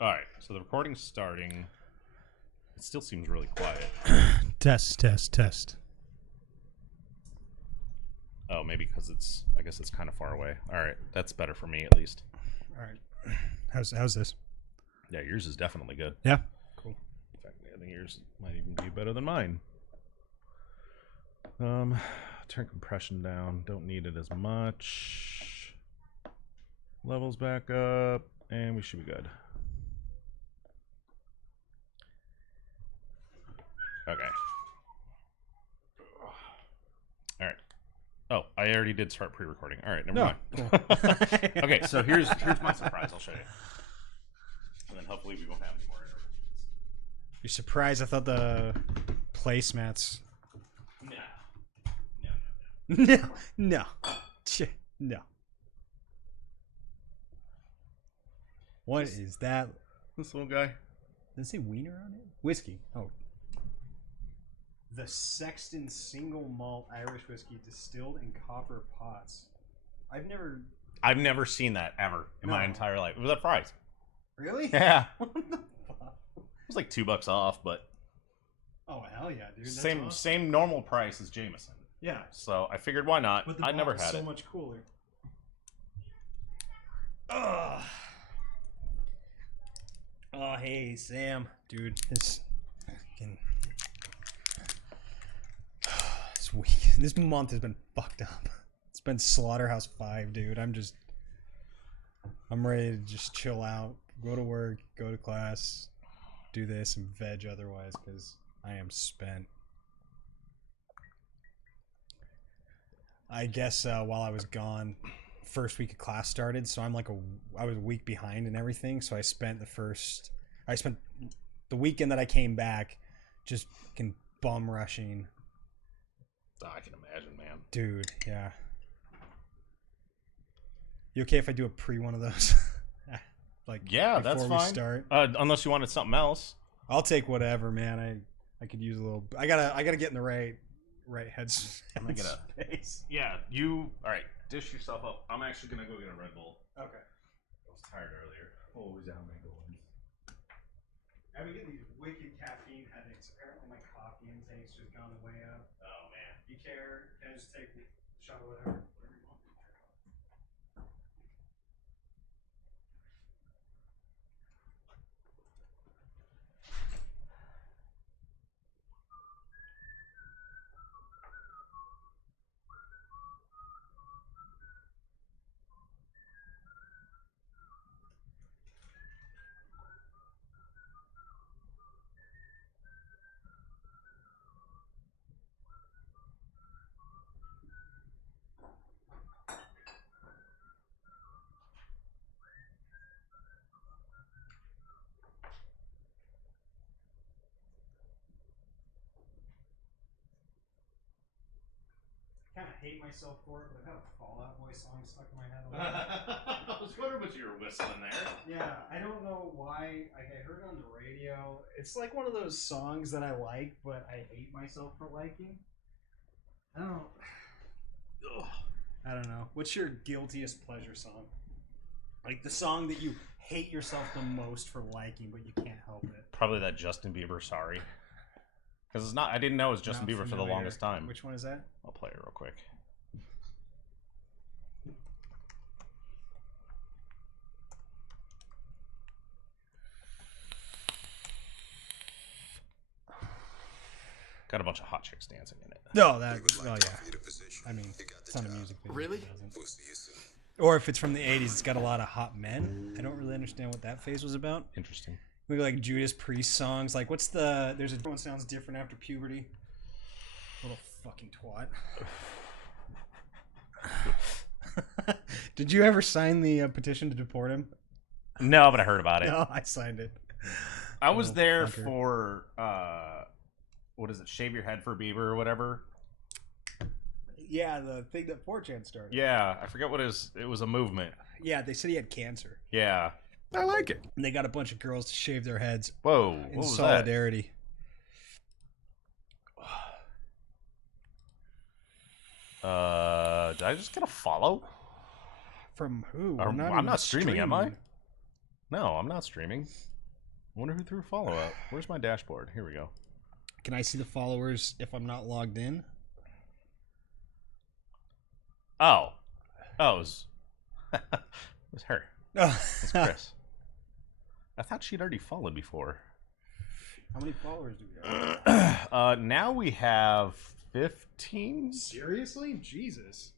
All right, so the recording's starting. It still seems really quiet. Test, test, test. Oh, maybe because I guess it's kind of far away. All right, that's better for me at least. All right. How's this? Yeah, yours is definitely good. Yeah. Cool. In fact, I think yours might even be better than mine. Turn compression down. Don't need it as much. Levels back up, and we should be good. Okay. All right. Oh, I already did start pre-recording. All right, never mind. Cool. Okay, so here's my surprise. I'll show you, and then hopefully we won't have any more interruptions. You're surprised? I thought the placemats. No. No. No. What is that? This little guy. Does it say wiener on it? Whiskey. Oh. The Sexton single malt Irish whiskey distilled in copper pots. I've never seen that ever in my No. entire life. It was at Fry's. Really? Yeah, What the fuck? it was like $2 off, but Oh hell yeah, dude. That's same awesome. same normal price as Jameson. Yeah. So I figured why not. But the I never bottle's had so it. much cooler. Ugh. Oh hey Sam, dude. This fucking this week, this month has been fucked up. It's been Slaughterhouse 5, dude. I'm ready to just chill out, go to work, go to class, do this, and veg otherwise because I am spent. I guess while I was gone, first week of class started, so I was a week behind and everything. So I spent the weekend that I came back just fucking bum rushing, Oh, I can imagine, man. dude. Yeah. You okay if I do a pre one of those? Like Yeah, before that's we fine. start? Unless you wanted something else. I'll take whatever, man. I could use a little. I gotta get in the right heads. Let me get a- space. Yeah, you. All right, dish yourself up. I'm actually gonna go get a Red Bull. Okay. I was tired earlier. Always down mango ones. I've been getting these wicked caffeine headaches. Apparently, my coffee intake's just gone way up. Oh man. You care? Can I just take a shot of whatever? Whatever you want. I kind of hate myself for it, but I've got a Fall Out Boy song stuck in my head. I was wondering what you were whistling there. Yeah, I don't know why. I heard it on the radio. It's like one of those songs that I like, but I hate myself for liking. I don't. Ugh. I don't know. What's your guiltiest pleasure song? Like the song that you hate yourself the most for liking, but you can't help it. Probably that Justin Bieber "Sorry," because it's not. I didn't know it was Justin Not Bieber for the familiar. longest time. Which one is that? I'll play it real quick. Got a bunch of hot chicks dancing in it. No, that. Oh yeah. I mean, it's not a music video. Really? It doesn't. Or if it's from the '80s, it's got a lot of hot men. I don't really understand what that phase was about. Interesting. Maybe like Judas Priest songs. Like, what's the? There's a one sounds different after puberty. Little fucking twat. Did you ever sign the petition to deport him? No, but I heard about it. No, I signed it. I was Little there fucker. for what is it? Shave your head for Bieber or whatever. Yeah, the thing that 4chan started. Yeah, I forget what it was a movement. Yeah, they said he had cancer. Yeah, I like it. And they got a bunch of girls to shave their heads Whoa, in what was solidarity. that? Did I just get a follow? From who? I'm even not streaming, am I? No, I'm not streaming. I wonder who threw follow up. Where's my dashboard? Here we go. Can I see the followers if I'm not logged in? Oh. Oh, it was, it was her. Oh. It's Chris. I thought she'd already followed before. How many followers do we have? Now we have 15. Seriously? Jesus.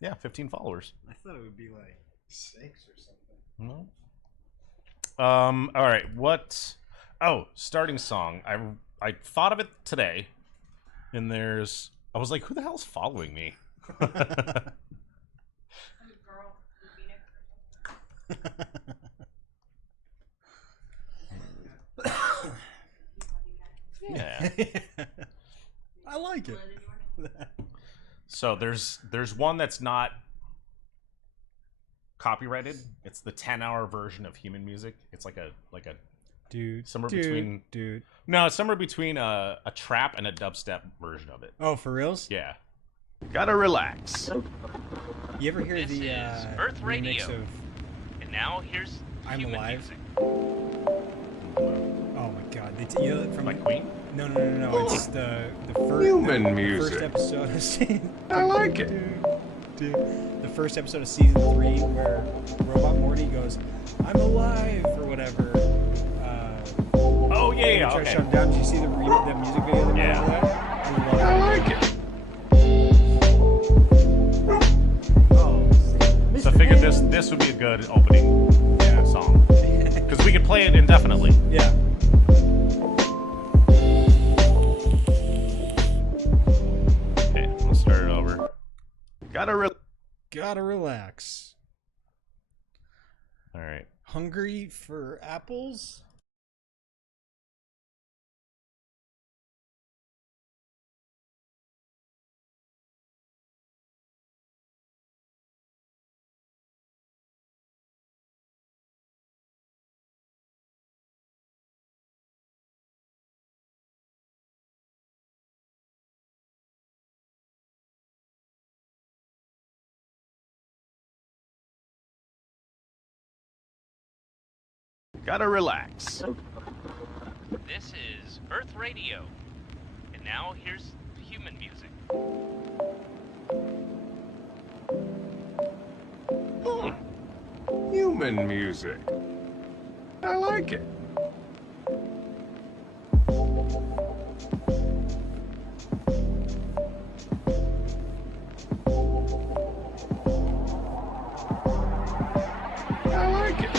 Yeah, 15 followers. I thought it would be like 6 or something. No. All right. What? Oh, starting song. I thought of it today, and there's. I was like, who the hell's following me? Yeah. I like it. So there's one that's not copyrighted. It's the 10-hour version of Human Music. It's like a Dude. somewhere dude, between Dude. No, it's somewhere between a trap and a dubstep version of it. Oh, for reals? Yeah. Gotta relax. You ever hear This the is Earth remix Radio. of And now here's I'm Human Alive? Music. Oh my god. You know, from Like Queen? No. It's the first Human the music. first episode of season. I like it. Dude. The first episode of season 3 where Robot Morty goes, "I'm alive" or whatever. Oh yeah, Try to okay. shut him down. Did you see the music video? That Yeah. I love I it. like it. Oh, So I figured this would be a good opening song because we could play it indefinitely. Yeah. Okay, let's start it over. Gotta relax. All right. Hungry for apples? Gotta relax. This is Earth Radio. And now here's Human Music. Human music. I like it. I like it.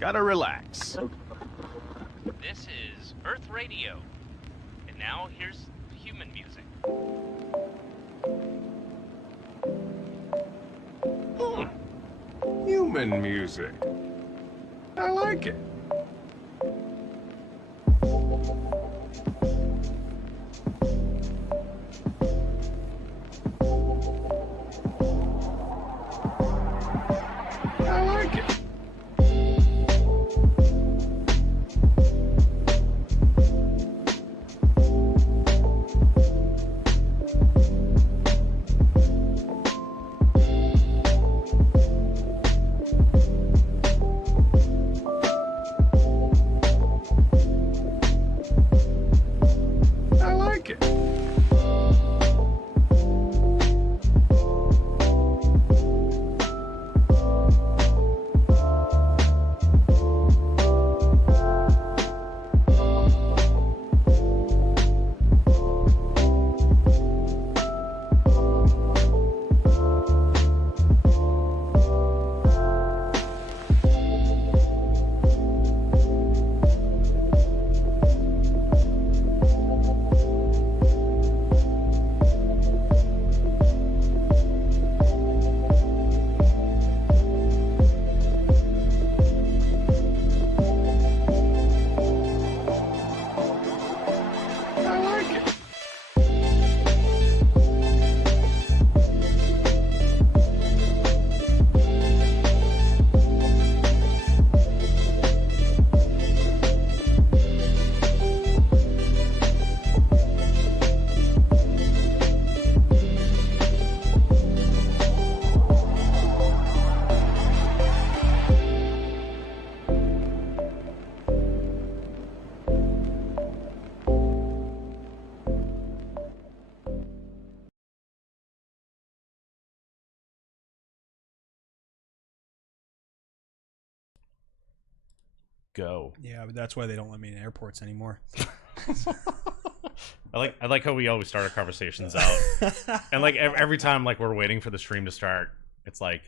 Gotta relax. This is Earth Radio. And now here's human music. Human music. I like it. I like it. I like it. I like it. Go. Yeah, but that's why they don't let me in airports anymore. I like how we always start our conversations out, and like every time like we're waiting for the stream to start, it's like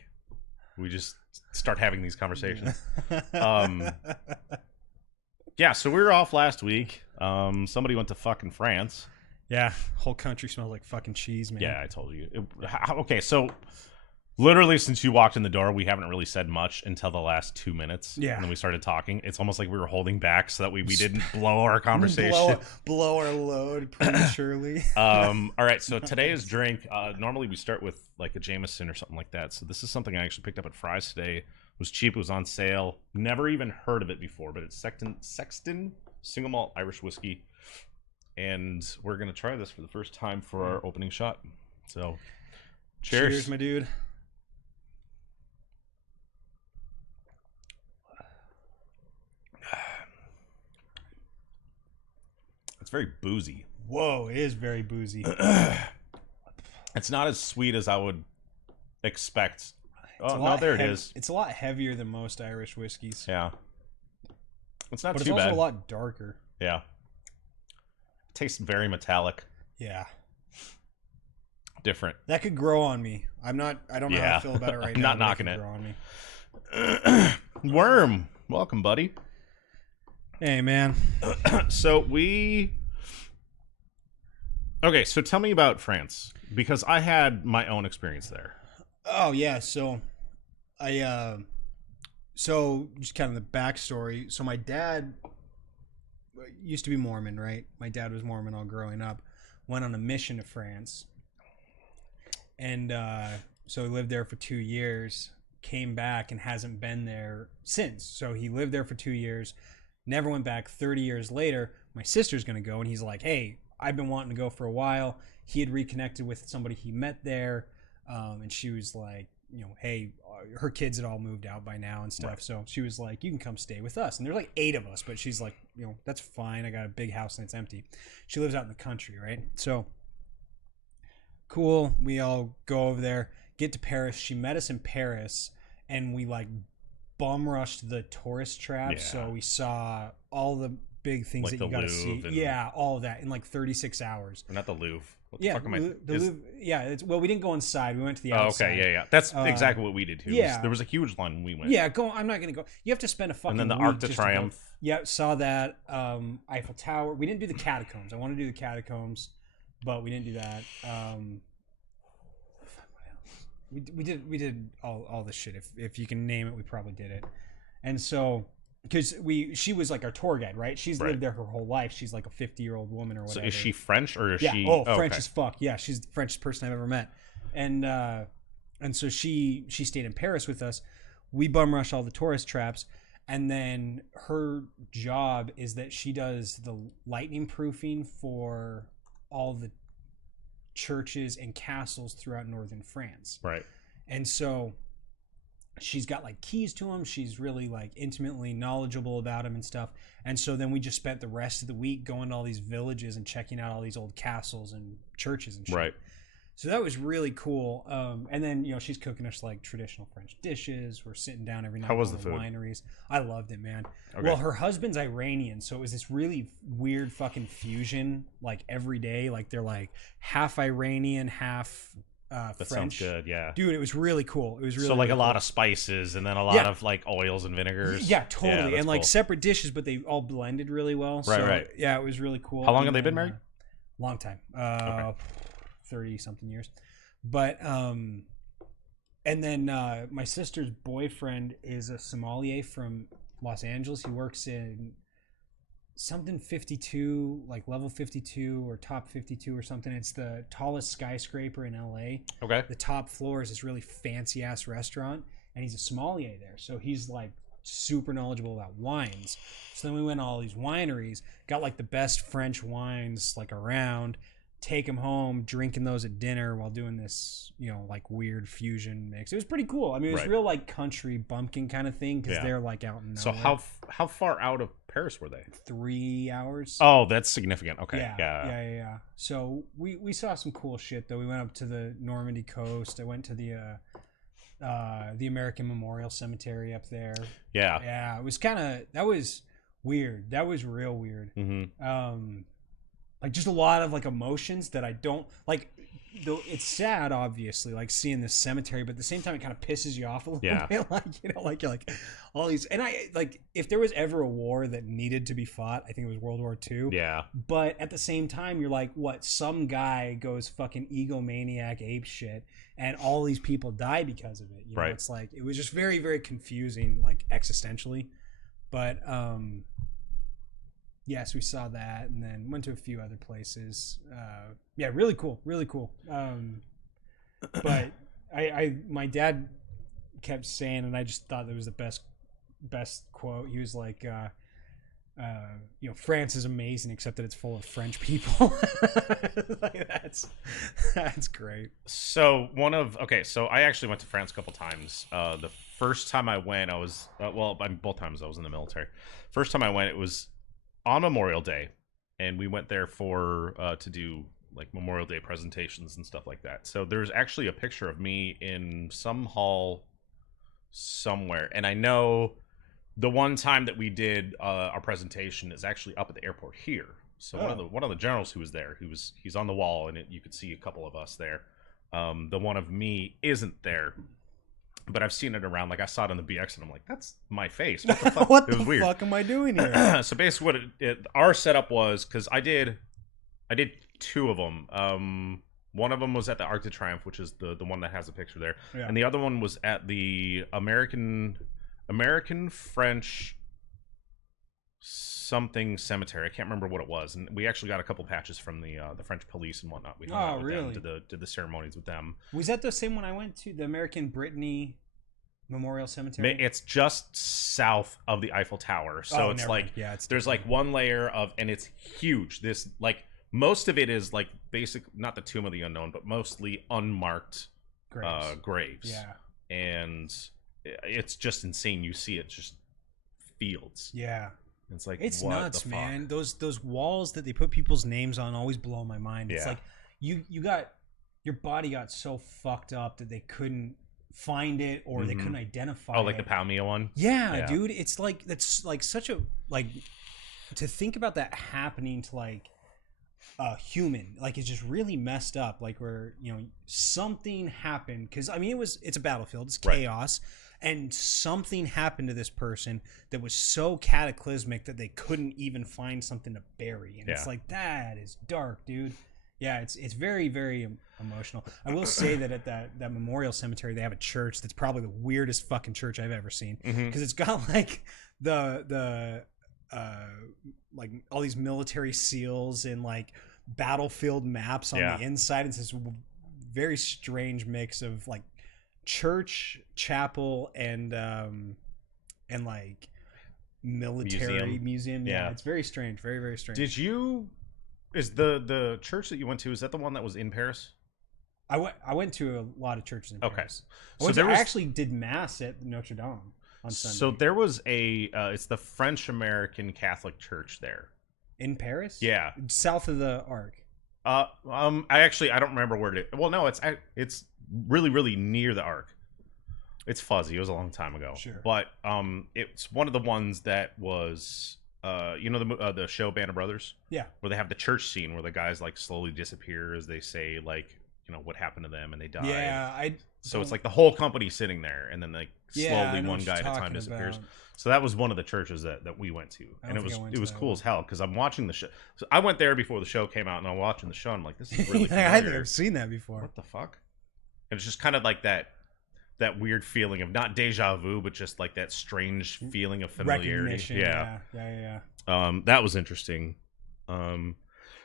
we just start having these conversations. Yeah, so we were off last week. Somebody went to fucking France. Yeah, whole country smells like fucking cheese, man. Yeah, I told you. Okay, so literally since you walked in the door, we haven't really said much until the last 2 minutes. Yeah. And then we started talking. It's almost like we were holding back so that we didn't blow our conversation. blow our load prematurely. All right, so today's drink, normally we start with like a Jameson or something like that. So this is something I actually picked up at Fry's today. It was cheap, it was on sale. Never even heard of it before, but it's Sexton Single Malt Irish Whiskey. And we're going to try this for the first time for our opening shot. So, cheers my dude. It's very boozy. Whoa, it is very boozy. It's not as sweet as I would expect. It's Oh, a no, lot there it is. It's a lot heavier than most Irish whiskeys. Yeah. It's not But it's too also bad. a lot darker. Yeah. Tastes very metallic. Yeah. Different. That could grow on me. I don't know how Yeah. I feel about it right I'm now. not but knocking could it. Grow on me. Worm. Welcome, buddy. Hey, man. So Okay, so tell me about France, because I had my own experience there. Oh yeah, so so just kind of the backstory. So my dad used to be Mormon, right? My dad was Mormon all growing up. Went on a mission to France, and so he lived there for 2 years. Came back and hasn't been there since. So he lived there for 2 years, never went back. 30 years later, my sister's gonna go, and he's like, "Hey, I've been wanting to go for a while." He had reconnected with somebody he met there, and she was like, hey, her kids had all moved out by now and stuff. Right. So she was like, you can come stay with us. And there's like 8 of us, but she's like, that's fine. I got a big house and it's empty. She lives out in the country, right? So cool. We all go over there, get to Paris. She met us in Paris, and we like bum rushed the tourist trap. Yeah. So we saw all the big things Like that you the got to see. Louvre and- Yeah, all of that in like 36 hours. Or not the Louvre. What the Yeah, fuck am I? the is- Louvre. Yeah, well, we didn't go inside. We went to the Oh, outside. okay, yeah. That's Uh, exactly what we did too. yeah. There was a huge line when we went. Yeah, I'm not gonna go. You have to spend a fucking. And then the week Arc de just to go- Triomphe. Yeah, saw that. Eiffel Tower. We didn't do the catacombs. I want to do the catacombs, but we didn't do that. Fuck, what else? We did all this shit. If you can name it, we probably did it. And so, because she was like our tour guide, right? She's Right. lived there her whole life. She's like a 50-year-old woman or So whatever. is she French or is Yeah. she? Oh, French okay. as fuck. Yeah, she's the French person I've ever met. And so she stayed in Paris with us. We bum rush all the tourist traps, and then her job is that she does the lightning proofing for all the churches and castles throughout northern France. Right. And so she's got like keys to them. She's really like intimately knowledgeable about them and stuff. And so then we just spent the rest of the week going to all these villages and checking out all these old castles and churches and shit. Right. So that was really cool. And then, she's cooking us like traditional French dishes. We're sitting down every night. How was at the food? Wineries. I loved it, man. Okay. Well, her husband's Iranian, so it was this really weird fucking fusion. Like every day, like they're like half Iranian, half That French. sounds good. Yeah. Dude, it was really cool. It was really So like really a lot cool. of spices and then a lot Yeah. of like oils and vinegars. Yeah, totally. that's And like cool. separate dishes, but they all blended really well. Right, so, right. Yeah, it was really cool. How long have And they been then, married? Long time. Okay. 30 something years. But and then my sister's boyfriend is a sommelier from Los Angeles. He works in something 52, like level 52 or top 52 or something. It's the tallest skyscraper in LA. Okay. The top floor is this really fancy ass restaurant, and he's a sommelier there. So he's like super knowledgeable about wines. So then we went to all these wineries, got like the best French wines like around, take them home, drinking those at dinner while doing this, like weird fusion mix. It was pretty cool. I mean, it was Right. real like country bumpkin kind of thing because Yeah. they're like out in So nowhere. how far out of Paris were they? 3 hours. Oh, that's significant. Okay. Yeah. So we saw some cool shit though. We went up to the Normandy coast. I went to the American Memorial Cemetery up there. Yeah. Yeah, it was that was weird. That was real weird. Mm-hmm. Like just a lot of like emotions that I don't like. Though it's sad, obviously, like seeing this cemetery, but at the same time, it kind of pisses you off a little Yeah. bit. Like like you're like all these, and I like if there was ever a war that needed to be fought, I think it was World War II. Yeah. But at the same time, you're like, what? Some guy goes fucking egomaniac ape shit, and all these people die because of it. Right. It's like it was just very, very confusing, like existentially. But yes, we saw that, and then went to a few other places. Yeah, really cool, really cool. But my dad kept saying, and I just thought that was the best quote. He was like, France is amazing, except that it's full of French people. Like, that's great. So so I actually went to France a couple times. The first time I went, I was both times I was in the military. First time I went, it was on Memorial Day, and we went there for to do like Memorial Day presentations and stuff like that. So there's actually a picture of me in some hall somewhere, and I know the one time that we did our presentation is actually up at the airport here. So one of the generals who was there, he's on the wall, and you could see a couple of us there. The one of me isn't there, but I've seen it around. Like I saw it on the BX, and I'm like, that's my face. What the fuck? What It the was weird. fuck am I doing here? So basically, what our setup was, because I did two of them. One of them was at the Arc de Triomphe, which is the one that has a picture there, Yeah. and the other one was at the American French something cemetery. I can't remember what it was, and we actually got a couple patches from the French police and whatnot. We hung out with really? them, did the ceremonies with them. Was that the same one I went to? The American Brittany Memorial Cemetery? It's just south of the Eiffel Tower, so it's never like mind. Yeah, it's there's like one layer of, and it's huge. This like most of it is like basic, not the Tomb of the Unknown, but mostly unmarked graves. graves. Yeah. And it's just insane. You see it just fields. Yeah. It's like It's what nuts, the fuck? man. Those walls that they put people's names on always blow my mind. It's Yeah. like you got your body got so fucked up that they couldn't find it or they Mhm. couldn't identify Oh, like it. the Palmia one. Yeah, Yeah. dude. It's like that's like such a like to think about that happening to like a human, like it's just really messed up. Like where something happened, because I mean it's a battlefield, it's Right. chaos, and something happened to this person that was so cataclysmic that they couldn't even find something to bury, and it's Yeah. like that is dark, dude. Yeah, it's very very emotional. I will say that at that memorial cemetery they have a church that's probably the weirdest fucking church I've ever seen, Mhm. because it's got like the like all these military seals and like battlefield maps on Yeah. the inside. It's this very strange mix of like church, chapel, and like military museum. Yeah, Yeah. it's very strange, very very strange. Is the church that you went to, is that the one that was in Paris? I went to a lot of churches in Okay. Paris. So I actually did mass at Notre Dame on Sunday. So there was it's the French American Catholic Church there. in Paris, Yeah. south of the Arc. I don't remember where it. Well, no, it's really really near the Arc. It's fuzzy. It was a long time ago. Sure. But it's one of the ones that was the show Band of Brothers, Yeah, where they have the church scene where the guys like slowly disappear as they say like what happened to them and they die. yeah. So it's like the whole company sitting there, and then like Yeah, I slowly know one what guy you're at a time talking disappears. about. So that was one of the churches that we went to, I and don't it think I went was to that cool one. as hell because I'm watching the show. So I went there before the show came out, and I'm watching the show. And I'm like, this is really I familiar. have seen that before. What the fuck? And it's just kind of like that weird feeling of not deja vu, but just like that strange feeling of familiarity. Recognition. Yeah. That was interesting.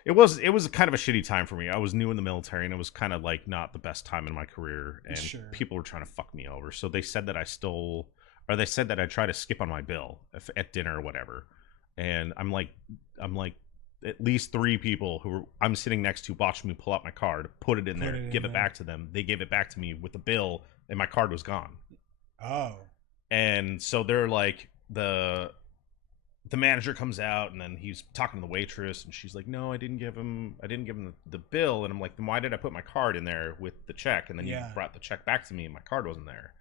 It was kind of a shitty time for me. I was new in the military, and it was kind of like not the best time in my career, and Sure. people were trying to fuck me over. So they said that I stole, or they said that I tried to skip on my bill at dinner or whatever. And I'm like, at least 3 people who I'm sitting next to watched me pull out my card, put it in there, give it back to them. They gave it back to me with the bill, and my card was gone. Oh. And so they're like, the manager comes out, and then he's talking to the waitress, and she's like, no, I didn't give him the bill. And I'm like, then why did I put my card in there with the check? And then you brought the check back to me, and my card wasn't there.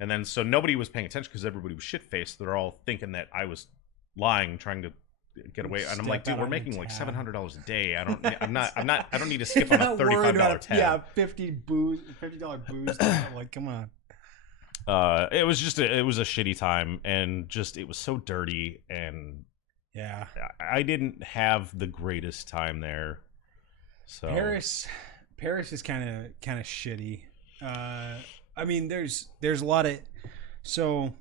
And then so nobody was paying attention because everybody was shit-faced. They're all thinking that I was lying, trying to get away. And I'm like, dude, we're making like $700 a day. I don't need to skip on a $35 tab. Yeah, $50 booze. Like, come on. It was a shitty time, and just it was so dirty, and Yeah. I didn't have the greatest time there. So Paris is kind of shitty. I mean, there's a lot of, so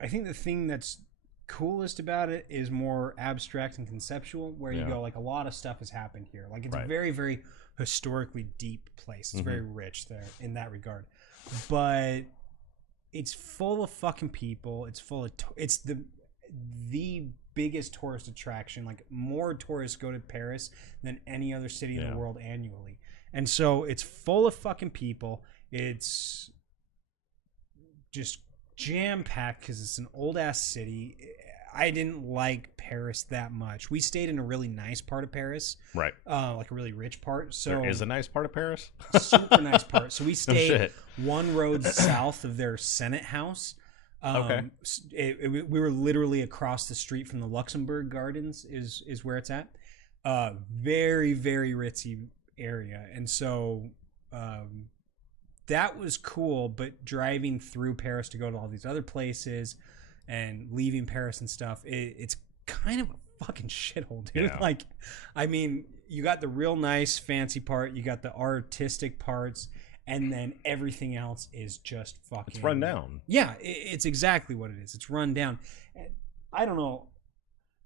I think the thing that's coolest about it is more abstract and conceptual, where you Yeah. go like a lot of stuff has happened here. Like it's a Right. very very historically deep place. It's Mhm. very rich there in that regard, but it's full of fucking people. It's full of it's the biggest tourist attraction. Like more tourists go to Paris than any other city in Yeah. the world annually. And so it's full of fucking people. It's just jam packed because it's an old ass city. I didn't like Paris that much. We stayed in a really nice part of Paris, right. like a really rich part. So There is a nice part of Paris. super nice part. So we No stayed shit. one road south of their Senate house. Okay. We were literally across the street from the Luxembourg Gardens is where it's at. Very, very ritzy area. And so that was cool, but driving through Paris to go to all these other places and leaving Paris and stuff, it's kind of a fucking shithole, dude. Yeah. Like, I mean, you got the real nice fancy part, you got the artistic parts, and then everything else is just fucking... It's run down. Yeah, it's exactly what it is. It's run down. I don't know.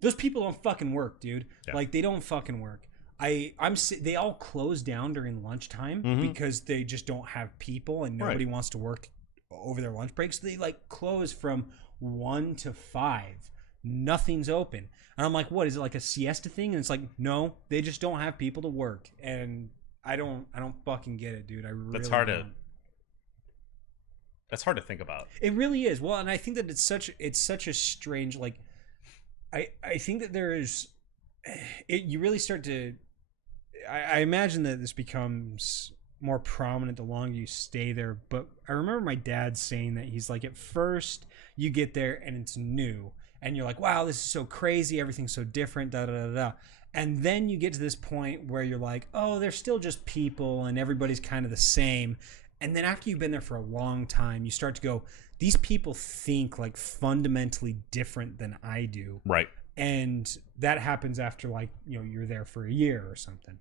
Those people don't fucking work, dude. Yeah. Like, they don't fucking work. They all close down during lunchtime Mhm. because they just don't have people and nobody wants to work over their lunch breaks. So they like close from 1 to 5. Nothing's open. And I'm like, what is it, like a siesta thing? And it's like, no, they just don't have people to work. And I don't fucking get it, dude. I really That's hard don't. That's hard to think about. It really is. Well, and I think that it's such a strange, like, I think that there is, you really start to, I imagine that this becomes more prominent the longer you stay there. But I remember my dad saying that he's like, at first you get there and it's new, and you're like, wow, this is so crazy, everything's so different, da da da da. And then you get to this point where you're like, oh, they're still just people and everybody's kind of the same. And then after you've been there for a long time, you start to go, these people think like fundamentally different than I do. Right. And that happens after like, you know, you're there for a year or something.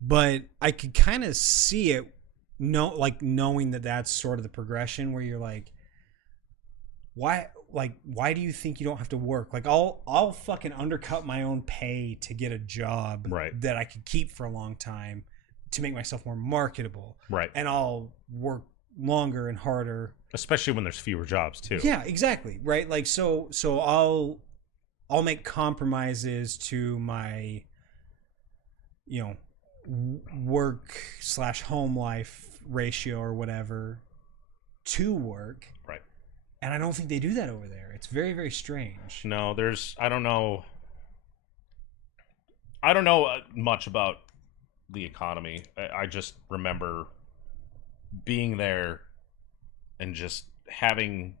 But I could kind of see it, knowing that that's sort of the progression where you're like, why do you think you don't have to work? Like I'll fucking undercut my own pay to get a job that I could keep for a long time to make myself more marketable. Right. And I'll work longer and harder. Especially when there's fewer jobs too. Yeah, exactly. Right. Like so I'll make compromises to my, you know, work/home life ratio or whatever to work. Right. And I don't think they do that over there. It's very, very strange. No, I don't know much about the economy. I just remember being there and just having,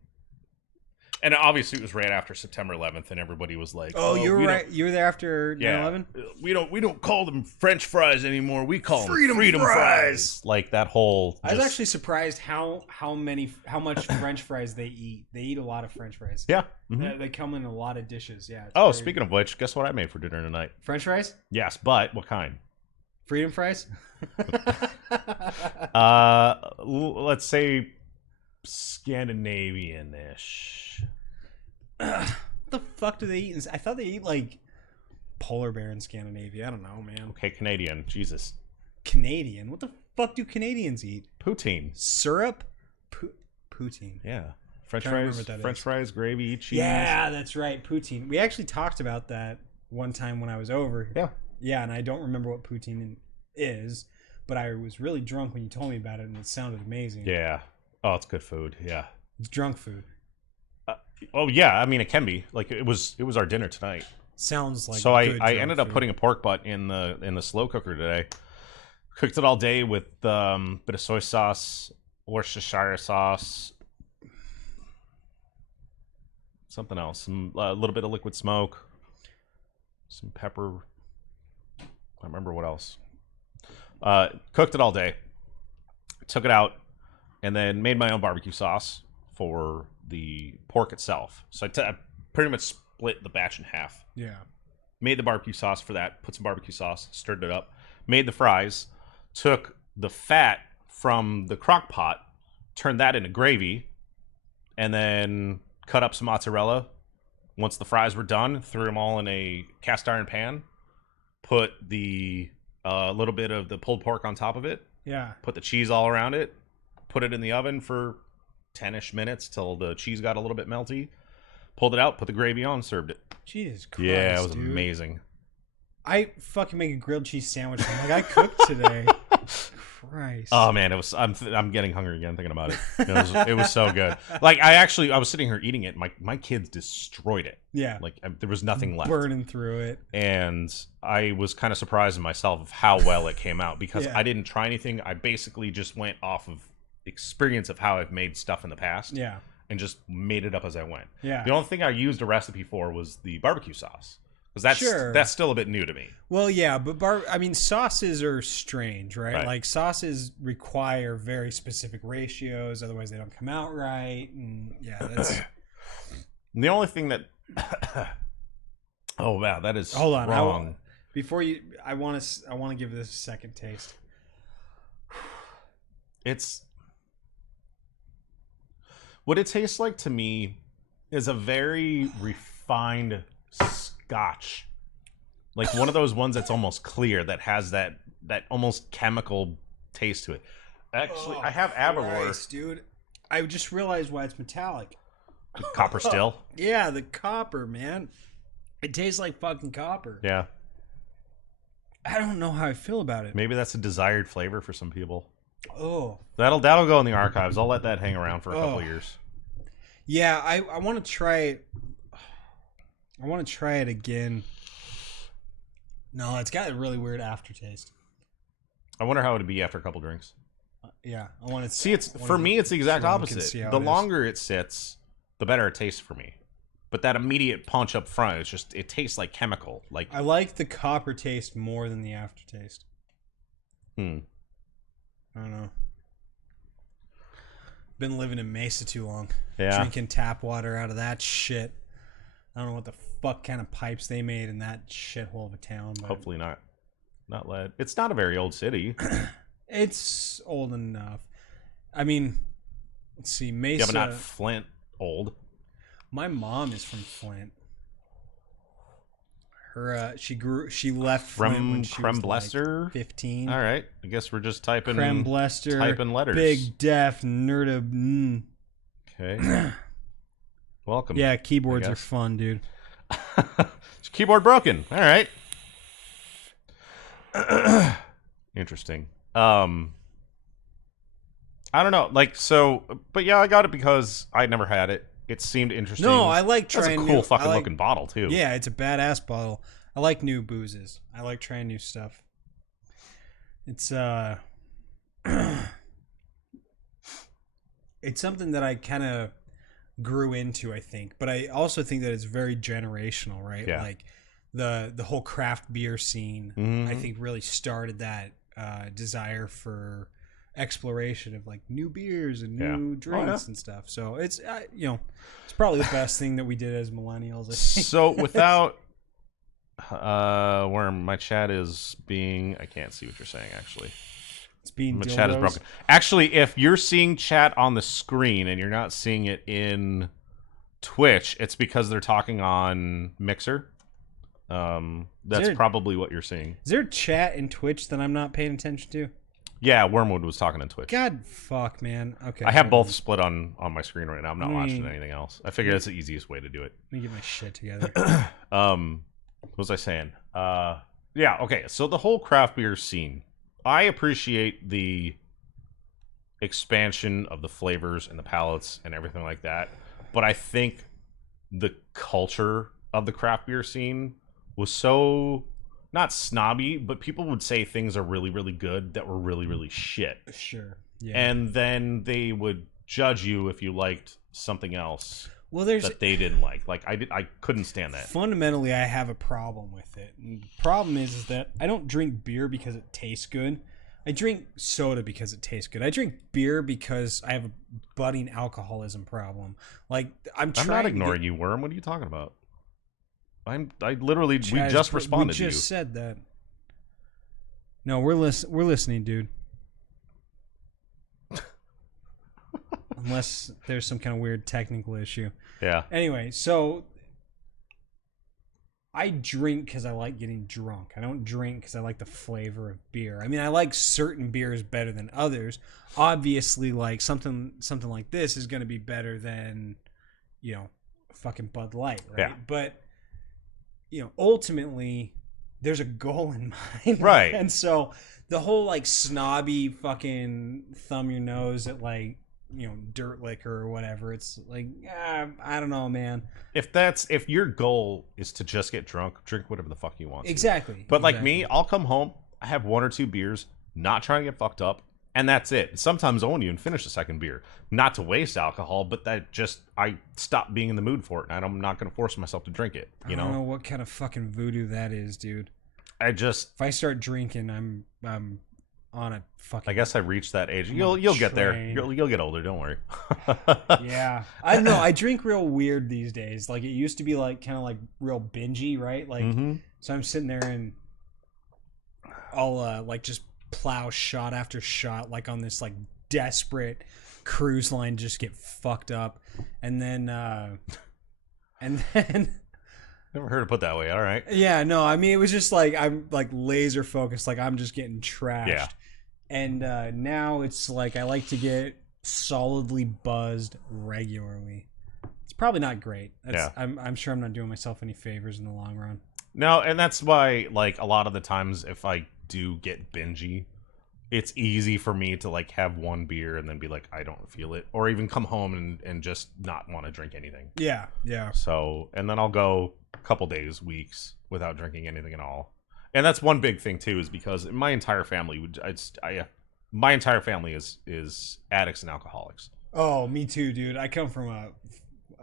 and obviously it was right after September 11th, and everybody was like, "Oh, you were right. You were there after 9/11. We don't call them French fries anymore. We call them freedom fries." Like that whole. I was actually surprised how much French fries they eat. They eat a lot of French fries. Yeah, mm-hmm. They come in a lot of dishes. Yeah. Speaking of which, guess what I made for dinner tonight? French fries. Yes, but what kind? Freedom fries. Let's say Scandinavian-ish. What the fuck do they eat? I thought they eat like polar bear in Scandinavia. I don't know, man. Okay, Canadian. Jesus. Canadian? What the fuck do Canadians eat? Poutine. Syrup? Poutine. Yeah. French fries, gravy, cheese. Yeah, that's right. Poutine. We actually talked about that one time when I was over. Yeah. Yeah, and I don't remember what poutine is, but I was really drunk when you told me about it, and it sounded amazing. Yeah. Oh, it's good food. Yeah. It's drunk food. Oh yeah, I mean it can be. Like it was our dinner tonight. Sounds like. So I ended up putting a pork butt in the slow cooker today. Cooked it all day with bit of soy sauce, Worcestershire sauce, something else, a little bit of liquid smoke, some pepper. I don't remember what else. Cooked it all day. Took it out, and then made my own barbecue sauce for the pork itself. So I pretty much split the batch in half. Yeah. Made the barbecue sauce for that. Put some barbecue sauce. Stirred it up. Made the fries. Took the fat from the crock pot. Turned that into gravy. And then cut up some mozzarella. Once the fries were done, threw them all in a cast iron pan. Put the little bit of the pulled pork on top of it. Yeah. Put the cheese all around it. Put it in the oven for 10-ish minutes till the cheese got a little bit melty. Pulled it out, put the gravy on, served it. Jesus Christ, yeah, it was dude. Amazing. I fucking make a grilled cheese sandwich. I'm like, I cooked today. Christ. Oh man, it was. I'm getting hungry again thinking about it. It was so good. Like I was sitting here eating it. My kids destroyed it. Yeah. Like there was nothing left. Burning through it. And I was kind of surprised in myself of how well it came out because I didn't try anything. I basically just went off of experience of how I've made stuff in the past. Yeah. And just made it up as I went. Yeah. The only thing I used a recipe for was the barbecue sauce. Because that's still a bit new to me. Well, yeah, but sauces are strange, right? Like sauces require very specific ratios, otherwise they don't come out right. And yeah, that's the only thing that. Oh wow, that is hold on. wrong. I want to give this a second taste. It's what it tastes like to me is a very refined Scotch, like one of those ones that's almost clear that has that almost chemical taste to it. Actually, I have Aberlour, dude. I just realized why it's metallic. Copper still. Yeah, the copper, man. It tastes like fucking copper. Yeah. I don't know how I feel about it. Maybe that's a desired flavor for some people. Oh, that'll go in the archives. I'll let that hang around for a couple of years. Yeah, I want to try it. I want to try it again. No, it's got a really weird aftertaste. I wonder how it'd be after a couple drinks. Yeah, I want to see. It's for me. It's the exact opposite. The longer it sits, the better it tastes for me. but that immediate punch up front, it tastes like chemical. Like I like the copper taste more than the aftertaste. I don't know. Been living in Mesa too long. Yeah. Drinking tap water out of that shit. I don't know what the fuck kind of pipes they made in that shithole of a town. But hopefully not lead. It's not a very old city. it's old enough. I mean, let's see, Mesa. Yeah, but not Flint old. My mom is from Flint. Her she left Flint when she was like 15. All right, I guess we're just typing letters. Big deaf nerd. Okay. Welcome. Yeah, keyboards are fun, dude. Is keyboard broken? All right. Interesting. I don't know. Like, so, but yeah, I got it because I never had it. It seemed interesting. No, I like trying. That's a cool fucking looking bottle too. Yeah, it's a badass bottle. I like new boozes. I like trying new stuff. It's it's something that I kind of grew into, I think, but I also think that it's very generational, right? Yeah. Like the whole craft beer scene, I think, really started that desire for exploration of like new beers and new drinks and stuff. So it's it's probably the best thing that we did as millennials, I think. So without where my chat is being, I can't see what you're saying actually. It's being my chat is broken. Actually, if you're seeing chat on the screen and you're not seeing it in Twitch, it's because they're talking on Mixer. That's probably what you're seeing. Is there chat in Twitch that I'm not paying attention to? Yeah, Wormwood was talking on Twitch. God, fuck, man. Okay. I have both split on my screen right now. I'm not watching anything else. I figure that's the easiest way to do it. Let me get my shit together. What was I saying? Yeah, okay. So the whole craft beer scene, I appreciate the expansion of the flavors and the palates and everything like that. But I think the culture of the craft beer scene was so not snobby, but people would say things are really, really good that were really, really shit. Sure. Yeah. And then they would judge you if you liked something else that they didn't like. Like I couldn't stand that. Fundamentally, I have a problem with it. And the problem is that I don't drink beer because it tastes good. I drink soda because it tastes good. I drink beer because I have a budding alcoholism problem. Like I'm not ignoring you, Worm. What are you talking about? I literally we just responded to you. We just said that. No, we're listening, dude. Unless there's some kind of weird technical issue. Yeah. Anyway, so I drink because I like getting drunk. I don't drink because I like the flavor of beer. I mean, I like certain beers better than others. Obviously, like something like this is going to be better than, fucking Bud Light, right? Yeah. But ultimately, there's a goal in mind, right? And so the whole like snobby fucking thumb your nose at like dirt liquor or whatever, it's like I don't know, man. If your goal is to just get drunk, drink whatever the fuck you want. Exactly. But like me, I'll come home, I have 1 or 2 beers, not trying to get fucked up, and that's it. Sometimes I won't even finish the second beer, not to waste alcohol, but I stop being in the mood for it, and I'm not going to force myself to drink it. I don't know what kind of fucking voodoo that is, dude. If I start drinking, I'm on a fucking. I guess I reached that age. You'll get there. You'll get older. Don't worry. Yeah, I don't know. I drink real weird these days. Like it used to be like kind of like real bingey, right? Like so I'm sitting there and I'll like just plow shot after shot, like on this like desperate cruise line, just get fucked up, and then never heard it put that way. All right. Yeah, no, I mean it was just like I'm like laser focused, like I'm just getting trashed. Yeah. And now it's like I like to get solidly buzzed regularly. It's probably not great. I'm sure I'm not doing myself any favors in the long run. No, and that's why like a lot of the times if I do get bingy, it's easy for me to like have 1 beer and then be like I don't feel it, or even come home and just not want to drink anything. Yeah. So and then I'll go a couple days, weeks without drinking anything at all. And that's one big thing too, is because my entire family my entire family is addicts and alcoholics. Oh, me too, dude. I come from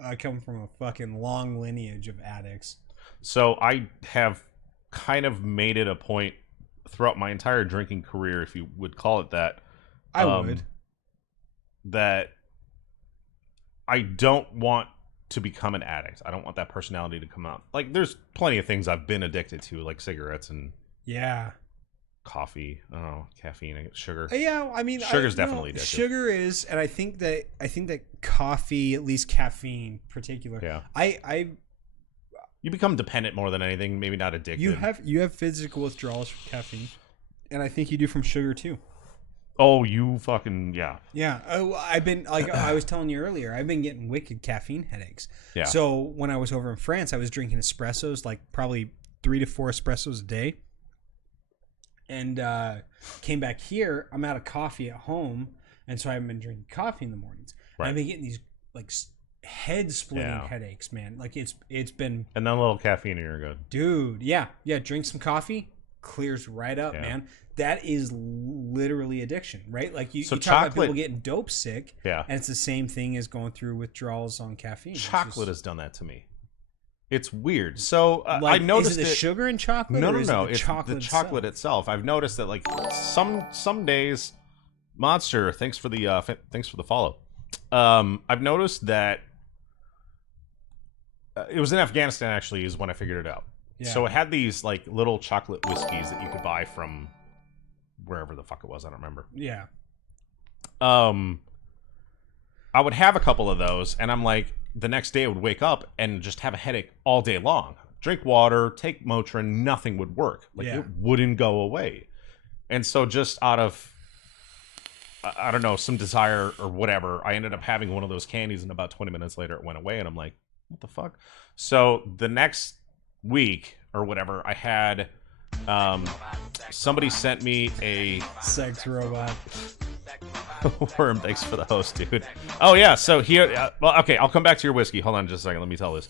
I come from a fucking long lineage of addicts. So I have kind of made it a point throughout my entire drinking career, if you would call it that. I would. That I don't want to become an addict. I don't want that personality to come out. Like, there's plenty of things I've been addicted to, like cigarettes and Yeah. coffee. I don't know, caffeine, sugar. Yeah, I mean, Sugar's definitely addictive. Sugar is, and I think that coffee, at least caffeine, in particular. Yeah. I You become dependent more than anything. Maybe not addicted. you have physical withdrawals from caffeine, and I think you do from sugar too. Oh, you fucking yeah. Yeah, I've been like I was telling you earlier. I've been getting wicked caffeine headaches. Yeah. So when I was over in France, I was drinking espressos, like probably 3 to 4 espressos a day. And came back here. I'm out of coffee at home, and so I haven't been drinking coffee in the mornings. And Right. I've been getting these like head splitting Yeah. headaches, man. Like it's been, And then a little caffeine and you're good. dude. Yeah. Drink some coffee, clears right up, Yeah. man. That is literally addiction, right? Like you So talk about chocolate- people getting dope sick, Yeah. and it's the same thing as going through withdrawals on caffeine. It's Chocolate just, has done that to me. It's weird. So like, I noticed is it the sugar in chocolate? No, or no, is no. It the It's chocolate the chocolate itself. I've noticed that like some days, Monster. Thanks for the follow. I've noticed that it was in Afghanistan actually is when I figured it out. Yeah. So it had these like little chocolate whiskeys that you could buy from wherever the fuck it was. I don't remember. Yeah. I would have a couple of those, and I'm like, the next day I would wake up and just have a headache all day long. Drink water, take Motrin, nothing would work. Like, Yeah. it wouldn't go away. And so just out of, I don't know, some desire or whatever, I ended up having one of those candies, and about 20 minutes later it went away, and I'm like, what the fuck? So the next week or whatever, I had, somebody sent me a Sex robot. Worm, thanks for the host, dude. Oh yeah, so here, well, okay, I'll come back to your whiskey. Hold on just a second. Let me tell this.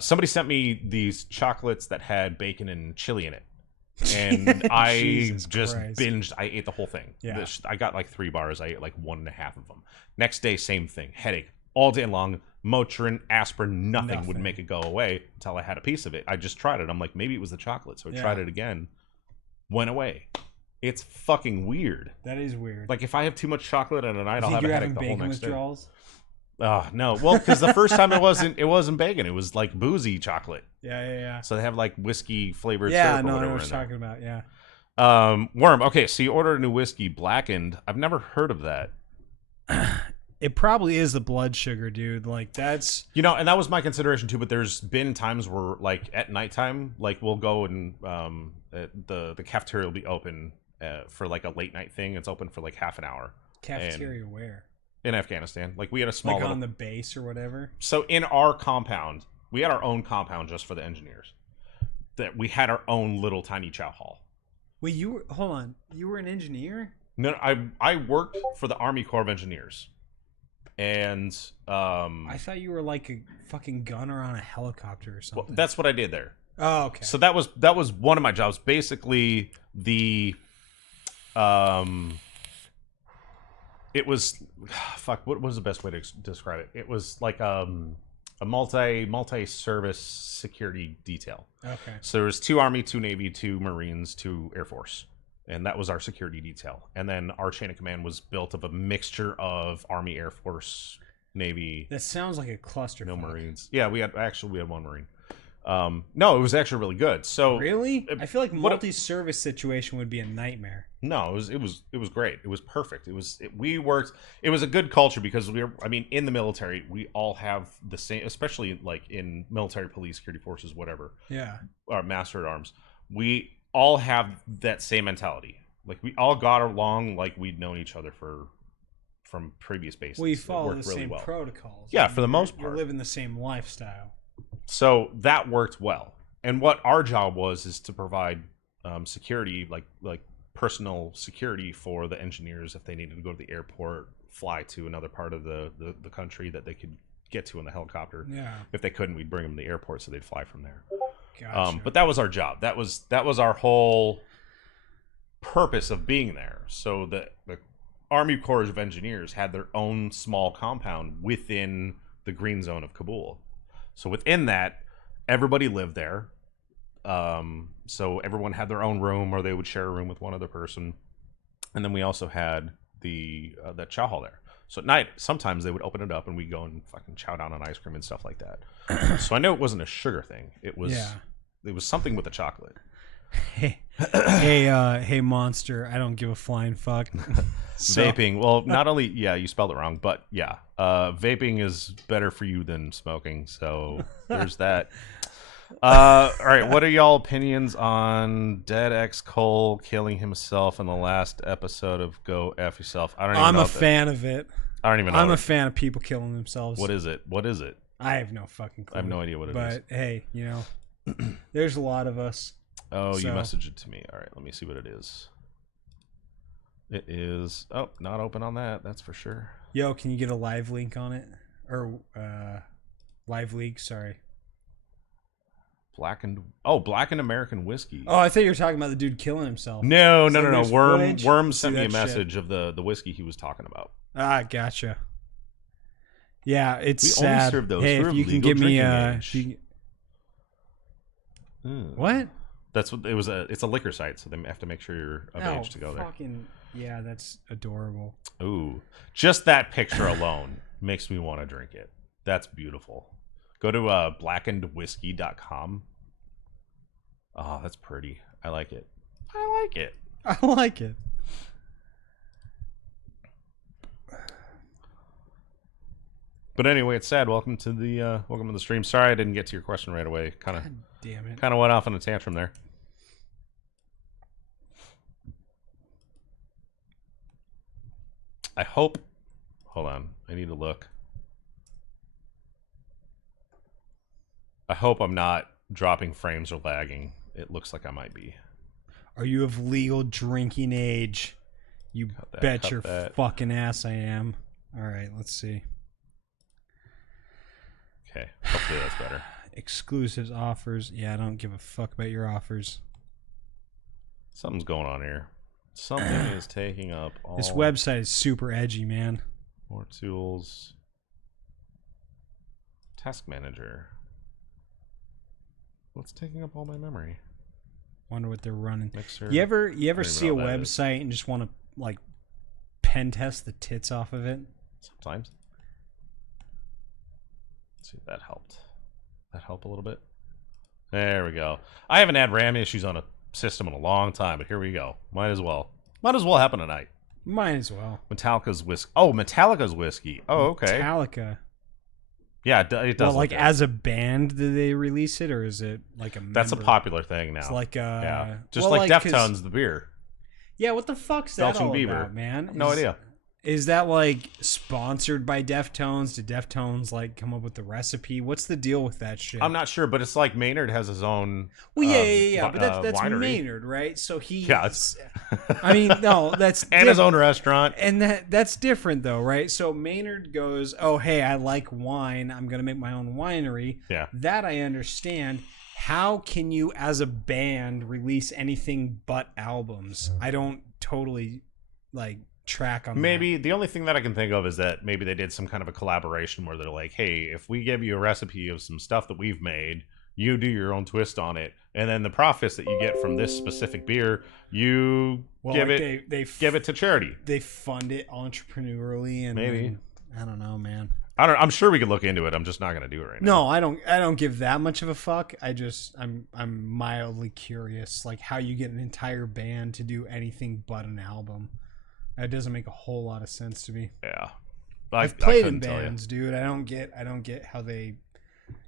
Somebody sent me these chocolates that had bacon and chili in it, and I Jesus just Christ. binged. I ate the whole thing. Yeah. I got like 3 bars. I ate like 1.5 of them. Next day, same thing. Headache all day long. Motrin, aspirin, nothing would Nothing. make it go away until I had a piece of it. I just tried it. I'm like, maybe it was the chocolate, so I Yeah. tried it again. Went away. It's fucking weird. That is weird. Like, if I have too much chocolate at a night, I'll think have a you're headache having the whole bacon next day. withdrawals? Oh no, well, because the first time it wasn't bacon. It was like boozy chocolate. Yeah. So they have like whiskey flavored Yeah, syrup or no, I know whatever what in you're there. talking about. Yeah. Worm. Okay, so you ordered a new whiskey, blackened. I've never heard of that. It probably is the blood sugar, dude. Like that's You know, and that was my consideration too. But there's been times where, like at nighttime, like we'll go and the cafeteria will be open for like a late night thing. It's open for like half an hour cafeteria where? in Afghanistan. Like we had a small Like little on the base or whatever. So in our compound, we had our own compound just for the engineers. That we had our own little tiny chow hall. Wait, hold on. You were an engineer? No, I worked for the Army Corps of Engineers, and I thought you were like a fucking gunner on a helicopter or well, something. that's what I did there. Oh, okay. So that was one of my jobs. Basically, it was fuck. What was the best way to describe it? It was like a multi-service security detail. Okay. So there was 2 Army, 2 Navy, 2 Marines, 2 Air Force, and that was our security detail. And then our chain of command was built of a mixture of Army, Air Force, Navy, That sounds like a cluster. no Marines. Yeah, we had 1 Marine. No, it was actually really good. So Really? I feel like what- multi-service situation would be a nightmare. no, it was great. It was perfect. We worked. It was a good culture because in the military, we all have the same, especially like in military, police, security forces, whatever, Yeah. or master at arms. We all have that same mentality. Like we all got along like we'd known each other from previous bases. Well, you It follow worked the really same well. protocols. Yeah, I mean, for the most you're part. living the same lifestyle. So that worked well. And what our job is to provide security, like personal security for the engineers if they needed to go to the airport, fly to another part of the country that they could get to in the helicopter. Yeah. If they couldn't, we'd bring them to the airport so they'd fly from there. Gotcha. But that was our job. That was our whole purpose of being there. So the Army Corps of Engineers had their own small compound within the green zone of Kabul. So within that, everybody lived there. So everyone had their own room, or they would share a room with one other person. And then we also had the chow hall there. So at night, sometimes they would open it up and we'd go and fucking chow down on ice cream and stuff like that. So I know it wasn't a sugar thing. It was something with the chocolate. Hey, monster! I don't give a flying fuck. Vaping. Well, not only you spelled it wrong, but vaping is better for you than smoking. So there's that. All right, what are y'all opinions on Dead X Cole killing himself in the last episode of Go F Yourself? I'm a fan of it. I don't even know. I'm a fan of people killing themselves. What is it? I have no fucking clue. I have no idea what it is. But hey, there's a lot of us. Oh, you messaged it to me. All right, let me see what it is. It is not open on that. That's for sure. Yo, can you get a live link on it? Or live leak? Sorry. Blackened American whiskey. Oh, I thought you were talking about the dude killing himself. No. Footage? Worm sent me a message of the whiskey he was talking about. Ah, gotcha. Yeah, it's we sad. only serve those hey, for if you can legal give me drinking age. What? That's what it was. It's a liquor site, so they have to make sure you're of age to go there. Yeah, that's adorable. Ooh, just that picture alone makes me want to drink it. That's beautiful. Go to blackenedwhiskey.com. Oh, that's pretty. I like it. I like it. But anyway, it's sad. Welcome to the stream. Sorry I didn't get to your question right away. God damn it. Kind of went off on a tantrum there. I hope. Hold on. I need to look. I hope I'm not dropping frames or lagging. It looks like I might be. Are you of legal drinking age? You bet your fucking ass I am. All right, let's see. Okay, hopefully that's better. Exclusives, offers. Yeah, I don't give a fuck about your offers. Something's going on here. Something is taking up all... This website is super edgy, man. More tools. Task manager. What's taking up all my memory? Wonder what they're running. Mixer. You ever see a website and just want to like pen test the tits off of it? Sometimes. Let's see if that helped. That help a little bit? There we go. I haven't had RAM issues on a system in a long time, but here we go. Might as well happen tonight. Might as well. Metallica's whiskey. Oh, Metallica's whiskey. Oh, okay. Metallica. Yeah, it does. Well, like as a band, did they release it, or is it like a member? That's a popular thing now. It's like just like Deftones, the beer. Yeah, what the fuck's that all Bieber. about, man? No idea. Is that like sponsored by Deftones? Did Deftones like come up with the recipe? What's the deal with that shit? I'm not sure, but it's like Maynard has his own. Well, yeah. But that's winery. Maynard, right? So he. Yeah. I mean, no, that's and his own restaurant. And that's different though, right? So Maynard goes, "Oh, hey, I like wine. I'm gonna make my own winery." Yeah. That I understand. How can you, as a band, release anything but albums? I don't totally like track on maybe that. The only thing that I can think of is that maybe they did some kind of a collaboration where they're like, hey, if we give you a recipe of some stuff that we've made, you do your own twist on it, and then the profits that you get from this specific beer, you give it to charity. They fund it entrepreneurially, and maybe I don't know, man. I'm sure we could look into it. I'm just not going to do it right now. No, I don't give that much of a fuck. I'm mildly curious, like how you get an entire band to do anything but an album. That doesn't make a whole lot of sense to me. Yeah, I've played in bands, dude. I don't get how they.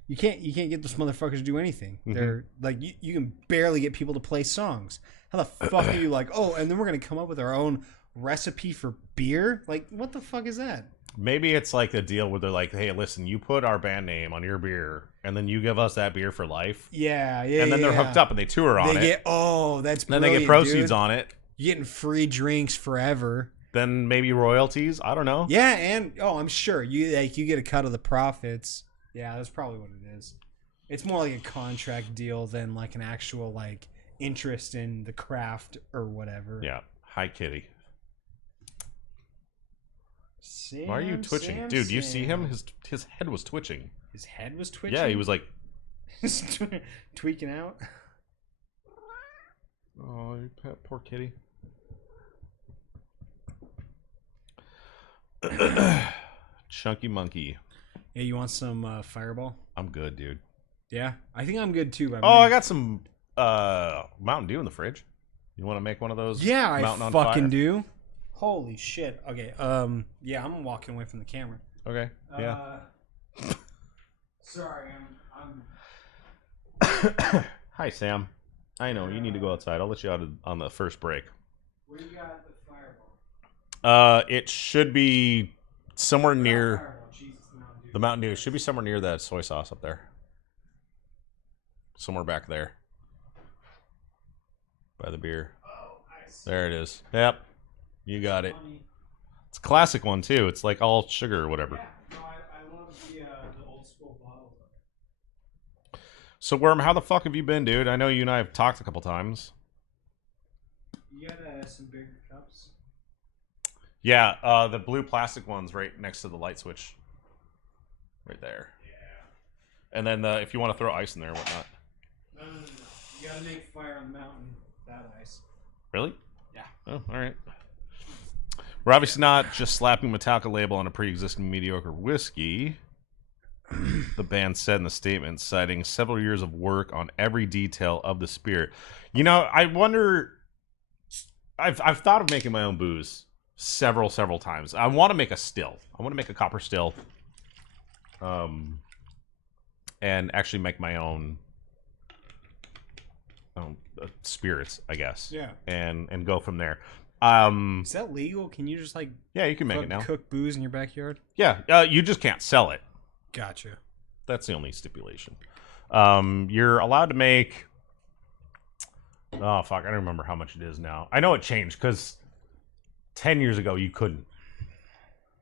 You can't get those motherfuckers to do anything. Mm-hmm. They're like you can barely get people to play songs. How the fuck are you like? Oh, and then we're gonna come up with our own recipe for beer. Like, what the fuck is that? Maybe it's like a deal where they're like, hey, listen, you put our band name on your beer, and then you give us that beer for life. Yeah. And then they're hooked up and they tour on it. That's brilliant, then they get proceeds dude. on it. You're getting free drinks forever. Then maybe royalties. I don't know. Yeah, and I'm sure you get a cut of the profits. Yeah, that's probably what it is. It's more like a contract deal than like an actual like interest in the craft or whatever. Yeah. Hi, Kitty. Sam, Why are you twitching? Sam, Dude, do you see him? Sam. His head was twitching. His head was twitching? Yeah, he was like, tweaking out. oh, you poor kitty. Chunky monkey. Yeah, you want some Fireball? I'm good, dude. Yeah, I think I'm good too. Oh, I got some Mountain Dew in the fridge. You want to make one of those? Yeah, I Mountain on fucking fire? do. Holy shit. Okay. Yeah, I'm walking away from the camera. Okay. Yeah. Sorry, I'm. Hi, Sam. I know you need to go outside. I'll let you out on the first break. Where you got the Fireball? It should be somewhere near Fireball. Jesus, Mountain Dew. the Mountain Dew. It should be somewhere near that soy sauce up there. Somewhere back there. By the beer. Oh, I see. There it is. Yep. You got it. Funny. It's a classic one, too. It's like all sugar or whatever. Yeah, no, I love the old school bottles. So, Worm, how the fuck have you been, dude? I know you and I have talked a couple times. You got some bigger cups? Yeah, the blue plastic one's right next to the light switch. Right there. Yeah. And then if you want to throw ice in there or whatnot. No. You gotta make fire on the mountain. That ice. Really? Yeah. Oh, all right. We're obviously not just slapping Metallica label on a pre-existing mediocre whiskey. The band said in the statement, citing several years of work on every detail of the spirit. You know, I wonder. I've thought of making my own booze several times. I want to make a still. I want to make a copper still. And actually make my own spirits, I guess. Yeah. And go from there. Is that legal? Can you just like Yeah, you can make it now. cook booze in your backyard? Yeah, you just can't sell it. Gotcha. That's the only stipulation. You're allowed to make. Oh fuck, I don't remember how much it is now. I know it changed because 10 years ago you couldn't.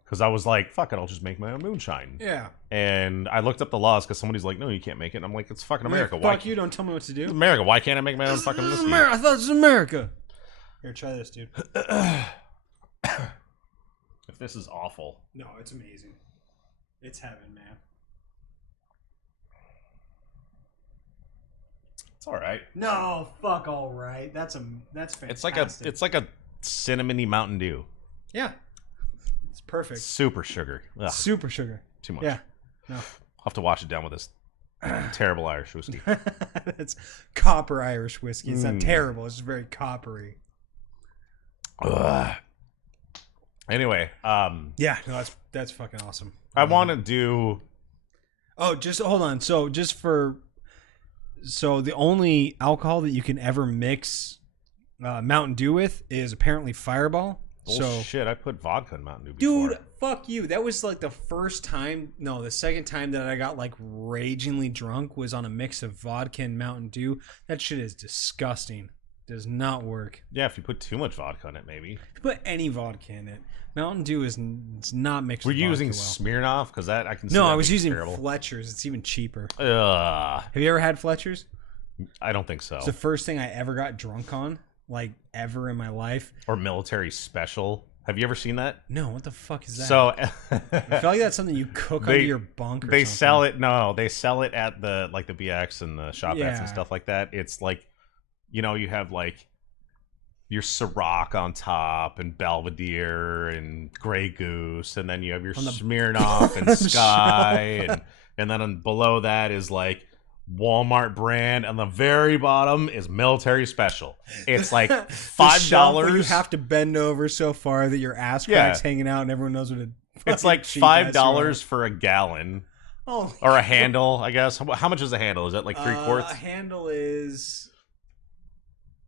Because I was like, fuck it, I'll just make my own moonshine. Yeah. And I looked up the laws because somebody's like, no, you can't make it. And I'm like, it's fucking America. Fuck you! Don't tell me what to do. It's America. Why can't I make my own fucking This is whiskey? America. I thought this was America. Here, try this, dude. If this is awful. No, it's amazing. It's heaven, man. It's all right. No, fuck. All right. That's fantastic. It's like a cinnamony Mountain Dew. Yeah. It's perfect. Super sugar. Ugh, Super sugar. too much. Yeah. No. I'll have to wash it down with this terrible Irish whiskey. That's copper Irish whiskey. It's not Mm. terrible. It's just very coppery. Ugh. Anyway, Yeah. No, that's fucking awesome. I want to do. Oh, just hold on. So the only alcohol that you can ever mix Mountain Dew with is apparently Fireball. So Shit, I put vodka in Mountain Dew before. dude, fuck you. That was like the second time that I got like ragingly drunk was on a mix of vodka and Mountain Dew. That shit is disgusting. Does not work. Yeah, if you put too much vodka in it, maybe. If you put any vodka in it, Mountain Dew it's not mixed We're with vodka using well. Smirnoff because that I can. See No, that I was being using terrible. Fletcher's. It's even cheaper. Ugh, Have you ever had Fletcher's? I don't think so. It's the first thing I ever got drunk on, like ever in my life. Or Military Special. Have you ever seen that? No, what the fuck is that? So I feel like that's something you cook under your bunk or they something. sell it. No, they sell it at the like the BX and the shop bats Yeah. and stuff like that. It's like, you know, you have like your Ciroc on top and Belvedere and Grey Goose, and then you have your On the- Smirnoff and on the Sky, and then below that is like Walmart brand, and the very bottom is Military Special. It's like The $5. shelf where you have to bend over so far that your ass crack's hanging out and everyone knows what it. It's like $5 for a gallon. Oh, Or a handle, I guess. How much is a handle? Is that like 3/4? A handle is.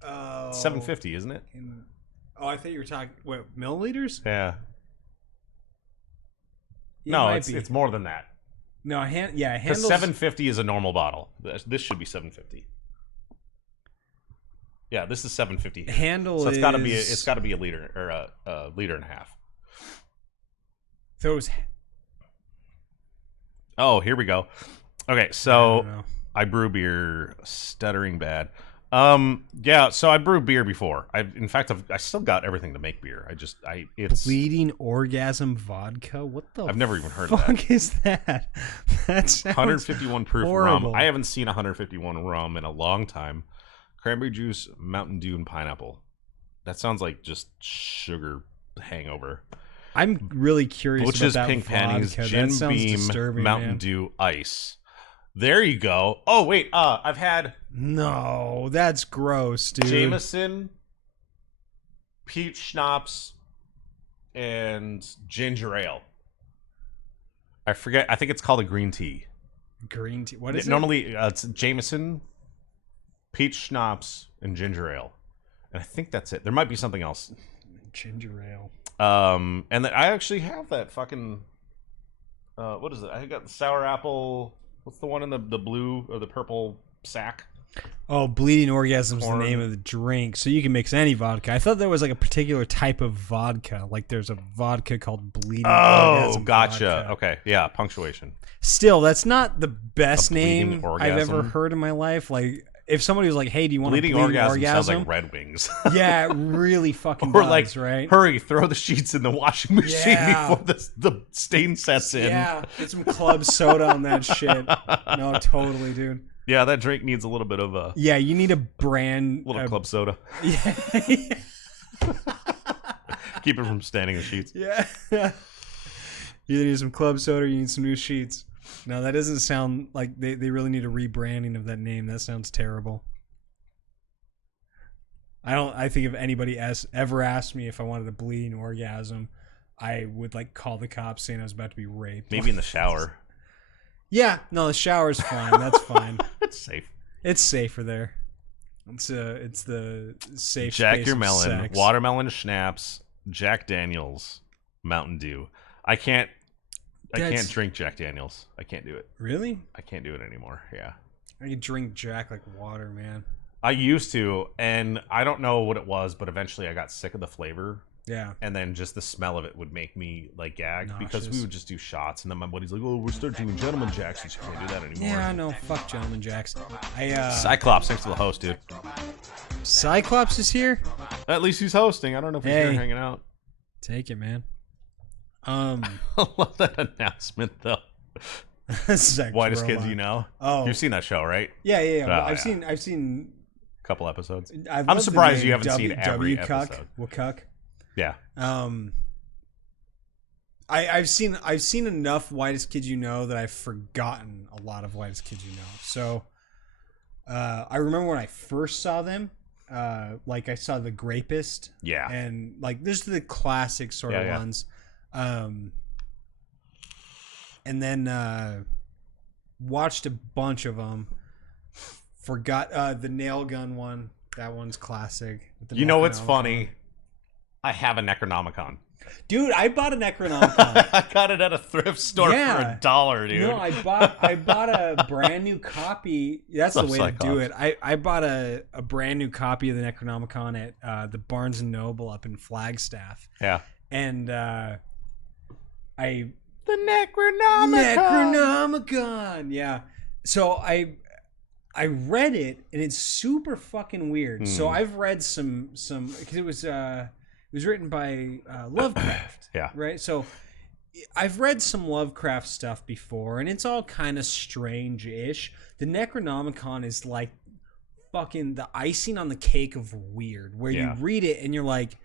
$7.50, isn't it? I thought you were talking what milliliters? Yeah. It No, might be. it's more than that. No, a Because handle. $7.50 is a normal bottle. This should be $7.50. Yeah, this is $7.50. Handle. So it's got to is- be a liter or a liter and a half. Those. Oh, here we go. Okay, I so don't know. I brew beer, stuttering bad. Yeah. So I brewed beer before. In fact, I still got everything to make beer. It's. Bleeding Orgasm vodka. What the? I've never even heard of that. fuck is that? That sounds 151 proof horrible. rum. I haven't seen 151 rum in a long time. Cranberry juice, Mountain Dew, and pineapple. That sounds like just sugar hangover. I'm really curious Butch's about that Pink Panties, vodka. Jim That sounds Beam, disturbing, Mountain man. Dew, ice. There you go. Oh wait, I've had No, that's gross, dude. Jameson, peach schnapps, and ginger ale. I forget. I think it's called a green tea. Green tea. What is it? Normally, it's Jameson, peach schnapps, and ginger ale. And I think that's it. There might be something else. Ginger ale. And then I actually have that fucking. What is it? I got the sour apple. What's the one in the blue or the purple sack? Oh, Bleeding Orgasm's Corn. the name of the drink, so you can mix any vodka. I thought there was like a particular type of vodka. Like there's a vodka called Bleeding Orgasm. Oh, gotcha. vodka. Okay, yeah, punctuation. Still, that's not the best A Bleeding name I've Orgasm? ever heard in my life. Like, if somebody was like, "Hey, do you want Bleeding a Bleeding orgasm Orgasm?" sounds like Red Wings. Yeah, it really fucking Or does, like, right? hurry, throw the sheets in the washing machine Yeah. before the stain sets in. Yeah, get some club soda on that shit. No, totally, dude. Yeah, that drink needs a little bit of a Yeah, you need a brand. little club soda. Yeah. Keep it from staining the sheets. Yeah. You either need some club soda or you need some new sheets. No, that doesn't sound like they really need a rebranding of that name. That sounds terrible. I think if anybody ever asked me if I wanted a Bleeding Orgasm, I would like call the cops saying I was about to be raped. Maybe in the shower. Yeah, no, the shower's fine. That's fine. It's safe. It's safer there. It's the safe Jack space Your of Melon, sex. watermelon schnapps, Jack Daniels, Mountain Dew. I can't drink Jack Daniels. I can't do it. Really? I can't do it anymore. Yeah. I could drink Jack like water, man. I used to, and I don't know what it was, but eventually I got sick of the flavor, Yeah. and then just the smell of it would make me like gag because we Nauseous. would just do shots, and then my buddy's like, "Oh, we're starting doing Gentleman Jacks, you can't do that anymore." Yeah, no, fuck Gentleman Jacks. Cyclops, thanks to the host, dude. Cyclops is here? At least he's hosting. I don't know if he's Hey. here hanging out. Take it, man. I love that announcement though. Zach Whitest Kids Robot. You Know. Oh. You've seen that show, right? Yeah. Well, Oh, I've yeah. seen A couple episodes. I I'm love the surprised name you haven't seen every Cuck, episode. Wakuck. Yeah. I've seen enough Whitest Kids You Know that I've forgotten a lot of Whitest Kids You Know. So I remember when I first saw them, like I saw The Grapist. Yeah. And like there's the classic sort of Yeah. ones. And then watched a bunch of them. Forgot the nail gun one. That one's classic. with the You know what's Necronomicon. funny? I have a Necronomicon. Dude, I bought a Necronomicon. I got it at a thrift store for Yeah. $1, dude. No, I bought a brand new copy. That's the Of way to do Cyclops. it. I bought a brand new copy of the Necronomicon at the Barnes and Noble up in Flagstaff. Yeah. And I The Necronomicon. Necronomicon. Yeah. So I read it and it's super fucking weird. So I've read some because it was written by Lovecraft. Yeah. Right. So I've read some Lovecraft stuff before and it's all kind of strange-ish. The Necronomicon is like fucking the icing on the cake of weird, where Yeah. you read it and you're like,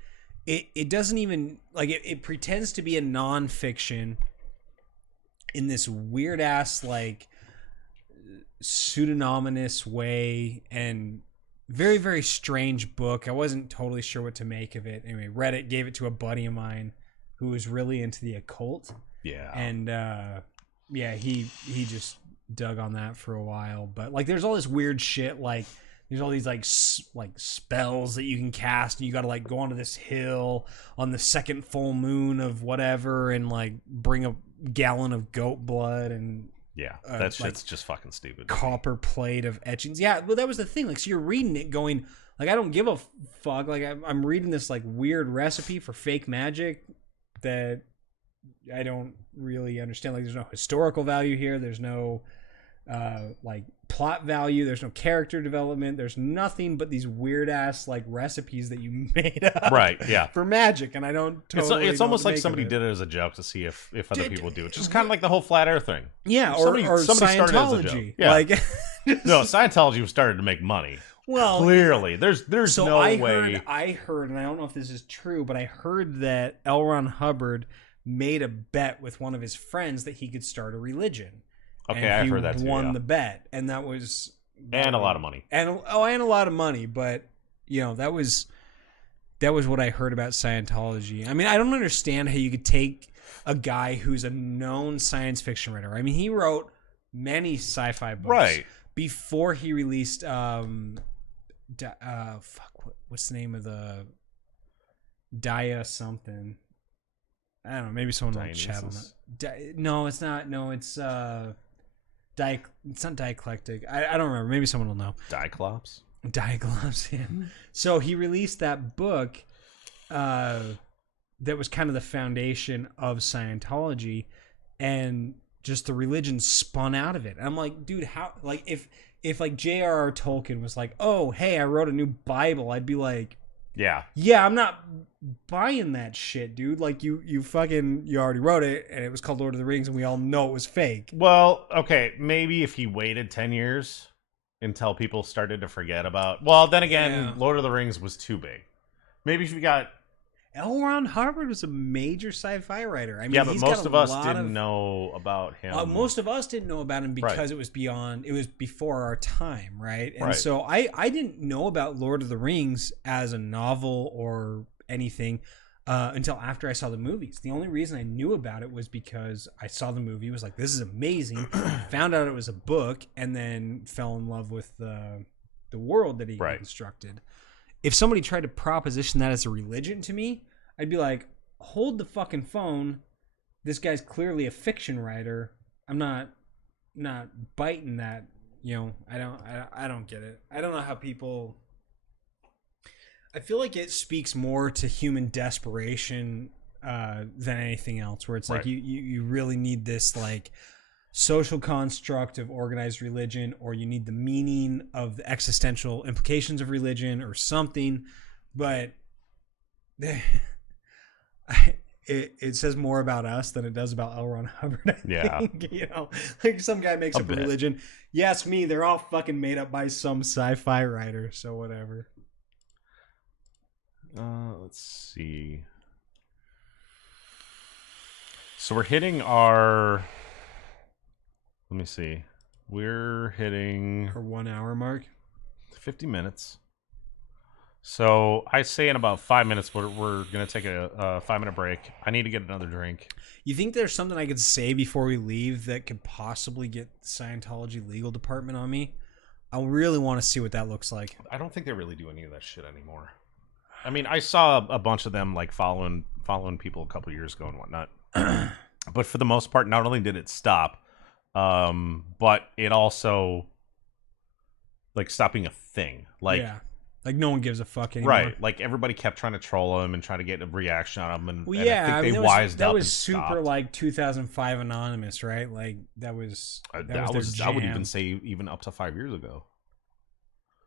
it doesn't even like it pretends to be a nonfiction in this weird ass like pseudonymous way and very, very strange book. I wasn't totally sure what to make of it. Anyway, read it, gave it to a buddy of mine who was really into the occult. Yeah. And yeah, he just dug on that for a while. But like there's all this weird shit like there's all these like spells that you can cast and you got to like go onto this hill on the second full moon of whatever and like bring a gallon of goat blood and Yeah. That like, shit's just fucking stupid. copper plate of etchings. Yeah, well, that was the thing. Like, so you're reading it going, like, I don't give a fuck. Like, I'm reading this, like, weird recipe for fake magic that I don't really understand. Like, there's no historical value here. There's no like plot value. There's no character development. There's nothing but these weird ass like recipes that you made up, Right, yeah. for magic. And I don't totally. It's know almost what to like make of somebody it. did it as a joke to see if other Did- people do it. Just kind of like the whole flat Earth thing. Yeah, Somebody or started as a joke. Scientology. Yeah. Like, No, Scientology was started to make money. well, Clearly, there's so no I way. heard, and I don't know if this is true, but I heard that L. Ron Hubbard made a bet with one of his friends that he could start a religion. Okay, And I've he heard that too. won Yeah. the bet, and that was And a lot of money. and a lot of money. But that was what I heard about Scientology. I mean, I don't understand how you could take a guy who's a known science fiction writer. I mean, he wrote many sci-fi books, Right. before he released what's the name of the Dia something? I don't know. Maybe someone will chat on it. No, it's not. No, it's it's not Dialectic. I don't remember. Maybe someone will know. Diclops? Diaglops, yeah. So he released that book that was kind of the foundation of Scientology, and just the religion spun out of it. And I'm like, dude, how, like, if like J.R.R. Tolkien was like, oh, hey, I wrote a new Bible, I'd be like, Yeah. yeah, I'm not buying that shit, dude. Like, you already wrote it, and it was called Lord of the Rings, and we all know it was fake. Well, okay, maybe if he waited 10 years until people started to forget about... Well, then again, Yeah. Lord of the Rings was too big. Maybe if you got... L. Ron Hubbard was a major sci-fi writer. I mean, Yeah, but he's most got of a us lot didn't know about him. Most of us didn't know about him because Right. it was before our time, right? And Right. so I didn't know about Lord of the Rings as a novel or anything until after I saw the movies. The only reason I knew about it was because I saw the movie, was like, this is amazing, found out it was a book, and then fell in love with the world that he Right. constructed. If somebody tried to proposition that as a religion to me, I'd be like, hold the fucking phone. This guy's clearly a fiction writer. I'm not biting that. I don't get it. I don't know how people. I feel like it speaks more to human desperation than anything else. Where it's like Right. you really need this like social construct of organized religion, or you need the meaning of the existential implications of religion, or something. But it says more about us than it does about L. Ron Hubbard. I Yeah. think. Like some guy makes A up a bit. religion. You ask me, they're all fucking made up by some sci-fi writer. So whatever. Let's see. So we're hitting our... Let me see. We're hitting Or 1 hour mark. 50 minutes. So I say in about 5 minutes we're gonna take a 5-minute break. I need to get another drink. You think there's something I could say before we leave that could possibly get the Scientology legal department on me? I really want to see what that looks like. I don't think they really do any of that shit anymore. I mean, I saw a bunch of them like following people a couple years ago and whatnot. But for the most part, not only did it stop, but it also like stopped being a thing. Like, yeah. Like no one gives a fuck anymore. right? Like everybody kept trying to troll him and trying to get a reaction on him, and, Well, and yeah, I think they mean, wised that up was and super stopped. like 2005 Anonymous, right? Like that was I would even say even up to 5 years ago.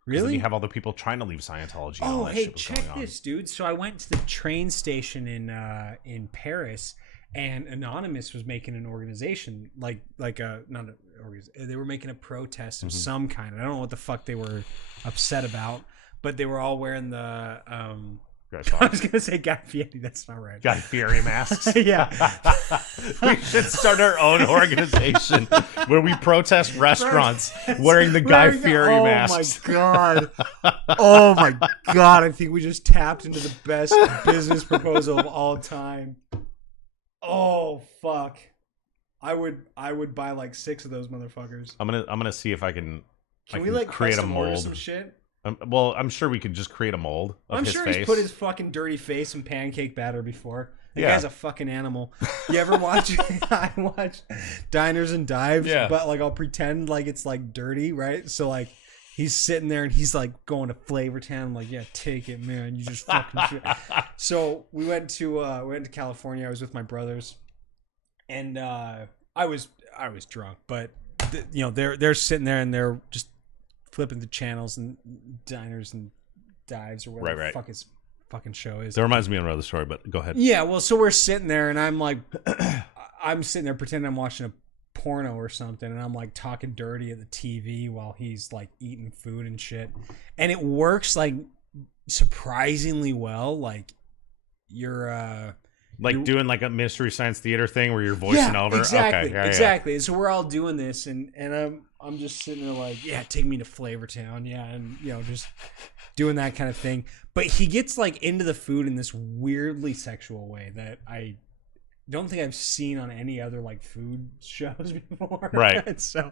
'Cause then really. you have all the people trying to leave Scientology. And all Oh, that hey, shit was check going on. this, dude. So I went to the train station in Paris, and Anonymous was making an organization, like a not an organization. They were making a protest of Mhm. some kind. I don't know what the fuck they were upset about, but they were all wearing the. You guys saw I it? was gonna say Guy Fieri. That's not right. Guy Fieri masks. Yeah. We should start our own organization where we protest restaurants wearing the Guy Fieri masks. Oh my god! Oh my god! I think we just tapped into the best business proposal of all time. Oh fuck! I would buy like 6 of those motherfuckers. I'm gonna see if I can. Can I we like create a custom order mold? some shit? Well, I'm sure we could just create a mold of I'm his sure face. he's put his fucking dirty face in pancake batter before. That Yeah. guy's a fucking animal. You ever watch? I watch Diners and Dives, Yeah. but like I'll pretend like it's like dirty, right? So like he's sitting there and he's like going to Flavor Town. I'm like, yeah, take it, man. You just fucking shit. So we went to California. I was with my brothers, and I was drunk, but they're sitting there and they're just flipping the channels and diners and dives or whatever the fuck his fucking show is. That reminds me of another story, but go ahead. Yeah, well, so we're sitting there and I'm like, I'm sitting there pretending I'm watching a porno or something, and I'm like talking dirty at the TV while he's like eating food and shit, and it works like surprisingly well. Like you're doing like a Mystery Science Theater thing where you're voicing over. Exactly, Okay, yeah, exactly. And so we're all doing this, and I'm just sitting there like, yeah, take me to Flavortown, yeah, and just doing that kind of thing. But he gets like into the food in this weirdly sexual way that I don't think I've seen on any other like food shows before. Right. So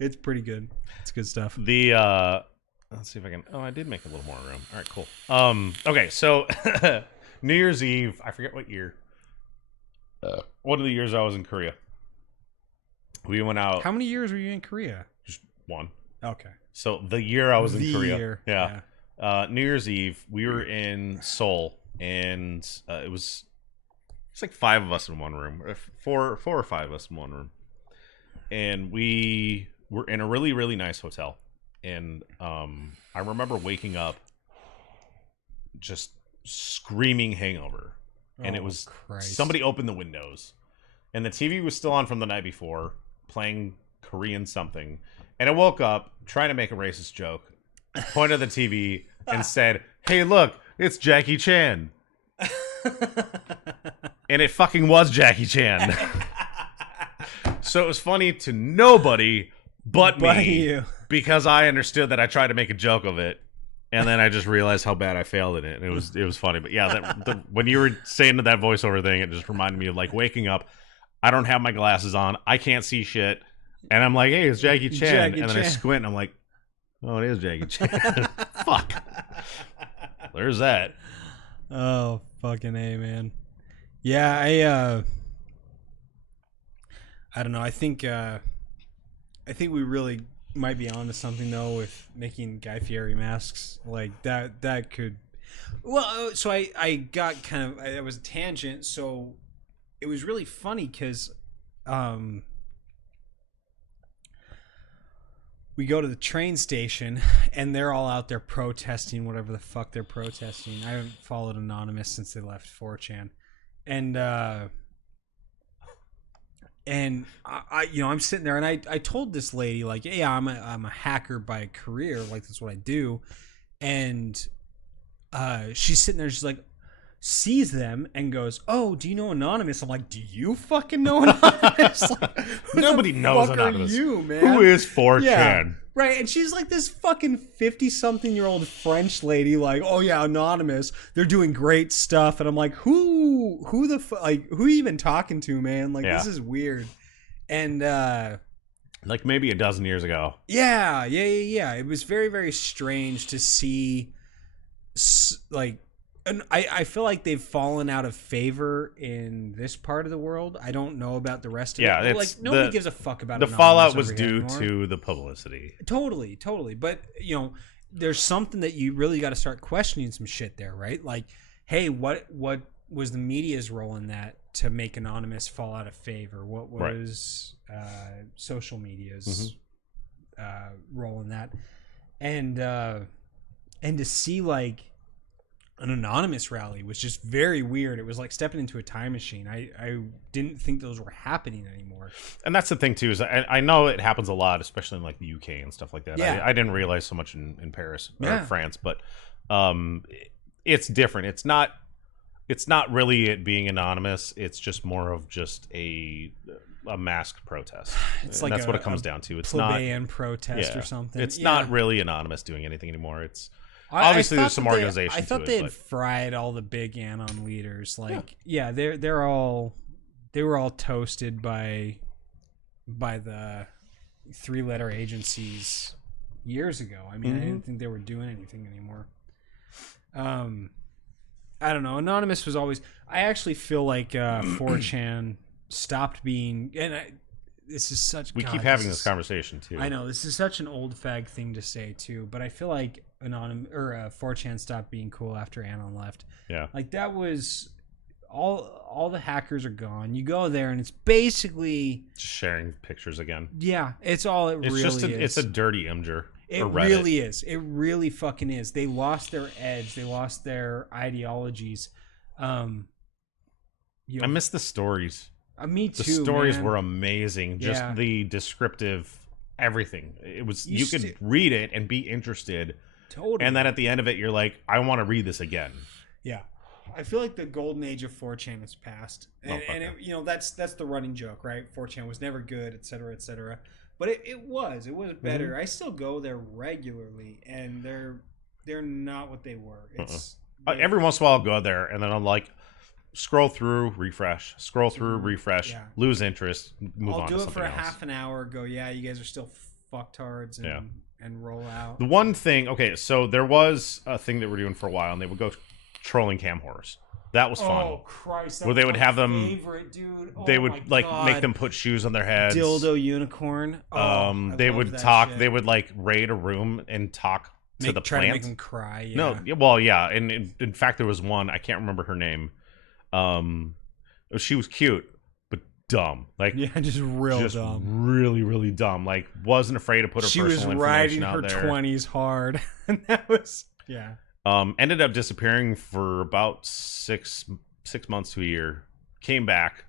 it's pretty good. It's good stuff. Let's see if I can. Oh, I did make a little more room. All right, cool. Okay, so New Year's Eve. I forget what year. One of the years I was in Korea. We went out. How many years were you in Korea? Just one. Okay. So the year I was in Korea. Year. Yeah. New Year's Eve, we were in Seoul, and it's like 5 of us in one room, four or 5 of us in one room, and we were in a really, really nice hotel. And I remember waking up just screaming hangover, and it was somebody opened the windows, and the TV was still on from the night before, playing Korean something, and I woke up trying to make a racist joke, pointed at the TV, and said, "Hey, look, it's Jackie Chan." And it fucking was Jackie Chan. So it was funny to nobody but me, because I understood that I tried to make a joke of it, and then I just realized how bad I failed in it. And it was funny. But yeah, when you were saying that voiceover thing, it just reminded me of like waking up. I don't have my glasses on. I can't see shit. And I'm like, hey, it's Jackie Chan. And then I squint and I'm like, oh, it is Jackie Chan. Fuck. There's that. Oh, fucking A, man. Yeah, I don't know. I think we really might be onto something though with making Guy Fieri masks like that. That could. Well, so I got kind of. It was a tangent. So it was really funny because, we go to the train station and they're all out there protesting whatever the fuck they're protesting. I haven't followed Anonymous since they left 4chan. And I I'm sitting there and I told this lady like, hey, I'm a hacker by career, like that's what I do. And she's sitting there, she's like, sees them and goes, oh, do you know Anonymous? I'm like, do you fucking know Anonymous? Like, nobody knows Anonymous. You, man? Who is 4chan? Yeah, right. And she's like this fucking 50-something-year-old French lady, like, oh yeah, Anonymous, they're doing great stuff. And I'm like, who are you even talking to, man? Like, this is weird. And like maybe a dozen years ago. Yeah. It was very, very strange to see, like. And I feel like they've fallen out of favor in this part of the world. I don't know about the rest of it. Yeah, like nobody gives a fuck about the Anonymous fallout was over here due anymore. to the publicity. Totally. But there's something that you really got to start questioning some shit there, right? Like, hey, what was the media's role in that to make Anonymous fall out of favor? What was social media's role in that? And to see like an Anonymous rally was just very weird. It was like stepping into a time machine. I didn't think those were happening anymore. And that's the thing too, is I know it happens a lot, especially in like the UK and stuff like that. Yeah. I didn't realize so much in Paris or France, but it's different. It's not really it being anonymous. It's just more of just a masked protest. It's and like that's what it comes down to. It's plebeian not protest or something. It's not really Anonymous doing anything anymore. It's obviously there's some organization. I thought to they it, had fried all the big Anon leaders. Like, they were all toasted by the 3-letter agencies years ago. I mean, I didn't think they were doing anything anymore. I don't know. Anonymous was always. I actually feel like 4chan stopped being. This is such. We keep having this conversation too. I know this is such an old fag thing to say too, but I feel like 4chan stopped being cool after Anon left. Yeah, like that was all the hackers are gone. You go there and it's basically Just sharing pictures again. yeah, it's all it It's really just is. it's a dirty Imgur. It or Reddit. really is. It really fucking is. They lost their edge. They lost their ideologies. You know, I miss the stories. me too. The stories man. were amazing. Just Yeah. the descriptive everything. It was you could see- read it and be interested, totally. and then at the end of it, you're like, I want to read this again. Yeah, I feel like the golden age of 4chan has passed, and, fuck and yeah. it, you know that's the running joke, right? 4chan was never good, etc., etc. But it was better. Mm-hmm. I still go there regularly, and they're not what they were. It's Every once in a while, I'll go there, and then I'm like, scroll through, refresh, scroll through, refresh, Yeah. lose interest, move I'll on do to it for something a else. half an hour. Go, yeah, you guys are still fucktards, and Yeah. and roll out. The one thing, okay, so there was a thing that we're doing for a while, and they would go trolling cam horrors. That was fun. Oh Christ! That Where they was would my have them- favorite, dude. They Oh would my like God. make them put shoes on their heads. dildo unicorn. Oh, I They love would that talk. shit. They would like raid a room and talk to the try to make plant. them cry. Yeah. No, yeah, well, yeah, and in fact, there was one I can't remember her name. She was cute but dumb, like yeah, just real just dumb. really, really dumb. Like wasn't afraid to put her She was personal riding information her out there. 20s hard, and that was yeah. Ended up disappearing for about six months to a year. Came back,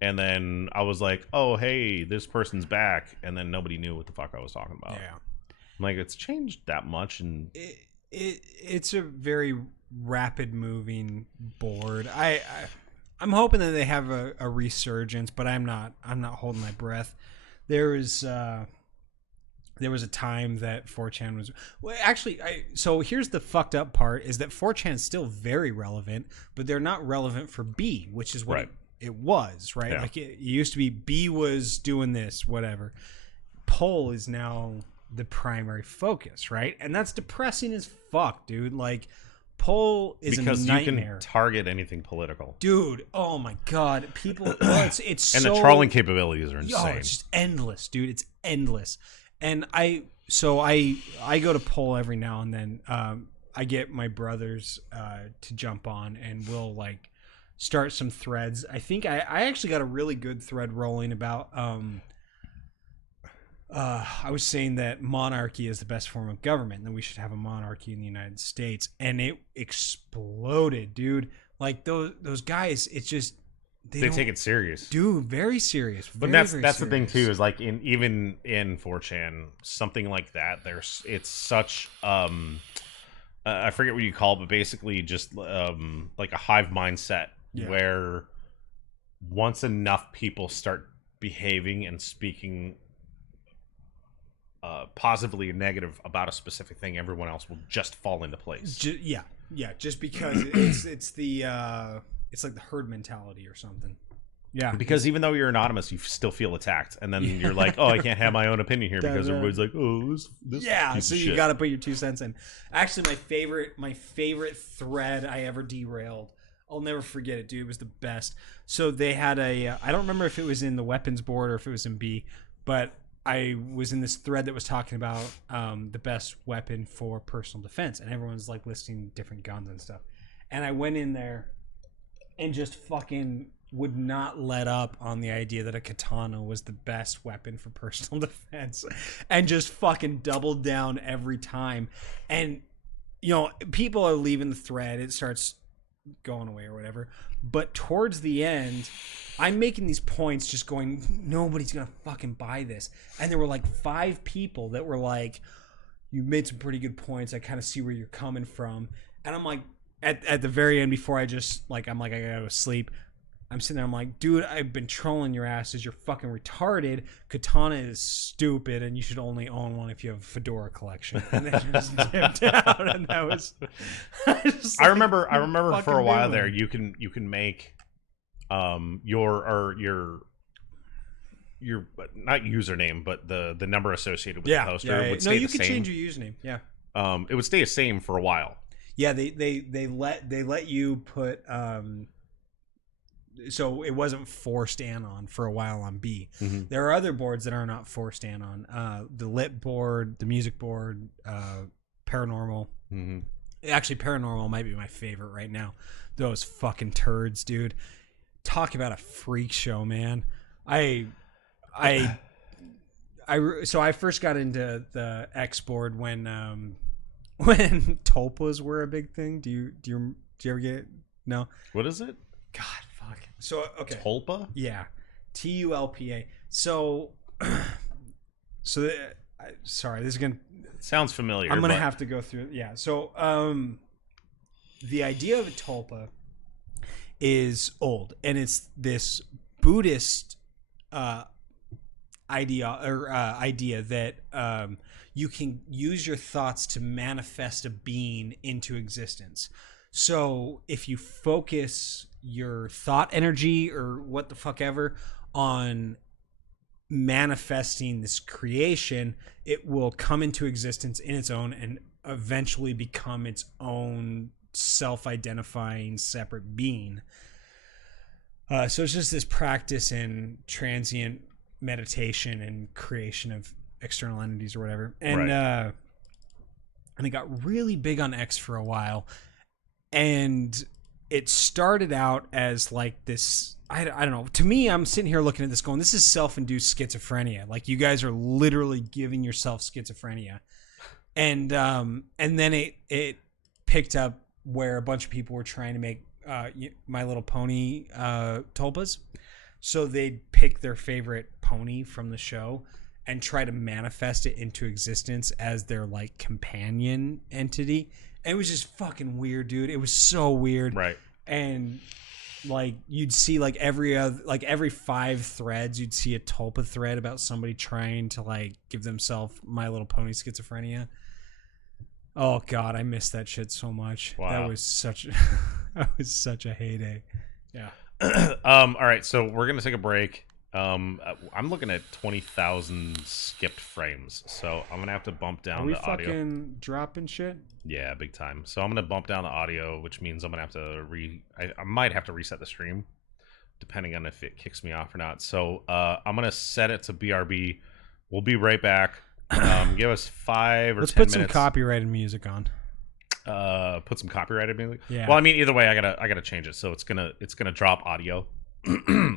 and then I was like, "Oh, hey, this person's back," and then nobody knew what the fuck I was talking about. Yeah. I'm like, it's changed that much, and It's a very rapid moving board. I'm hoping that they have a resurgence, but I'm not holding my breath. There was a time that 4chan was well, actually so here's the fucked up part is that 4chan is still very relevant, but they're not relevant for B, which is what Right. it was, right? Yeah. Like it used to be B was doing this, whatever. Poll is now the primary focus, right? And that's depressing as fuck, dude. Like Poll is because a you nightmare. can target anything political, Dude, oh my god, people it's and so the trolling capabilities are insane. Oh, it's just endless, dude. It's endless. And I go to Poll every now and then. I get my brothers to jump on, and we'll like start some threads. I think I actually got a really good thread rolling about. I was saying that monarchy is the best form of government, and that we should have a monarchy in the United States, and it exploded, dude. Like those guys, it's just they don't- take it serious. dude, very serious. But Very, that's very the thing serious. too, is like even in 4chan, something like that. It's such I forget what you call it, but basically just like a hive mindset Yeah. where once enough people start behaving and speaking positively and negative about a specific thing, everyone else will just fall into place. Yeah, just because it's the it's like the herd mentality or something. Yeah, Because even though you're anonymous, you still feel attacked, and then you're like, "Oh, I can't have my own opinion here because Da-da. everybody's like, oh, this yeah. piece So of you shit." got to put your 2 cents in. Actually, my favorite thread I ever derailed. I'll never forget it, dude. It was the best. So they had I don't remember if it was in the weapons board or if it was in B, but I was in this thread that was talking about the best weapon for personal defense, and everyone's like listing different guns and stuff. And I went in there and just fucking would not let up on the idea that a katana was the best weapon for personal defense, and just fucking doubled down every time. And you know, people are leaving the thread. It starts going away or whatever. But towards the end, I'm making these points just going, nobody's going to fucking buy this. And there were like 5 people that were like, you made some pretty good points. I kind of see where you're coming from. And I'm like, at the very end, before I just like, I'm like, I gotta go sleep. I'm sitting there, I'm like, dude, I've been trolling your asses. You're fucking retarded. Katana is stupid, and you should only own one if you have a fedora collection. And then just dipped out, and that was. I remember for fucking a while big there, one. you can make your not username, but the number associated with the poster would no, stay you the could same. change your username. Yeah, It would stay the same for a while. yeah. They let you put so it wasn't forced anon for a while on B. Mhm. There are other boards that are not forced anon. The lit board, the music board, paranormal. Mm-hmm. Actually, Paranormal might be my favorite right now. Those fucking turds, dude. Talk about a freak show, man. So I first got into the X board when when tulpas were a big thing. Do you ever get it? No. What is it? God, fuck. So okay. Tulpa? Yeah, TULPA. So sorry, this is gonna. Sounds familiar. I'm gonna but- have to go through. Yeah. So the idea of a tulpa is old, and it's this Buddhist idea that you can use your thoughts to manifest a being into existence. So if you focus your thought energy or what the fuck ever on manifesting this creation, it will come into existence in its own and eventually become its own self-identifying separate being. So it's just this practice in transient meditation and creation of external entities or whatever. And Right. and it got really big on X for a while. And it started out as like this, I don't know. To me, I'm sitting here looking at this going, this is self-induced schizophrenia. Like, you guys are literally giving yourself schizophrenia. And then it picked up where a bunch of people were trying to make My Little Pony tulpas. So they'd pick their favorite pony from the show and try to manifest it into existence as their like companion entity. And it was just fucking weird, dude. It was so weird. Right. And like you'd see like every 5 threads you'd see a tulpa thread about somebody trying to like give themselves My Little Pony schizophrenia. Oh god, I missed that shit so much. Wow. That was such a heyday. Yeah. All right, so we're gonna take a break. I'm looking at 20,000 skipped frames, so I'm gonna have to bump down Are we the audio. fucking dropping shit? Yeah, big time. So I'm gonna bump down the audio, which means I'm gonna have to I might have to reset the stream, depending on if it kicks me off or not. So I'm gonna set it to BRB. We'll be right back. Give us 5 or Let's 10 put some minutes. copyrighted music on. Put some copyrighted music. Yeah. Well, I mean, either way, I gotta change it. So it's gonna drop audio.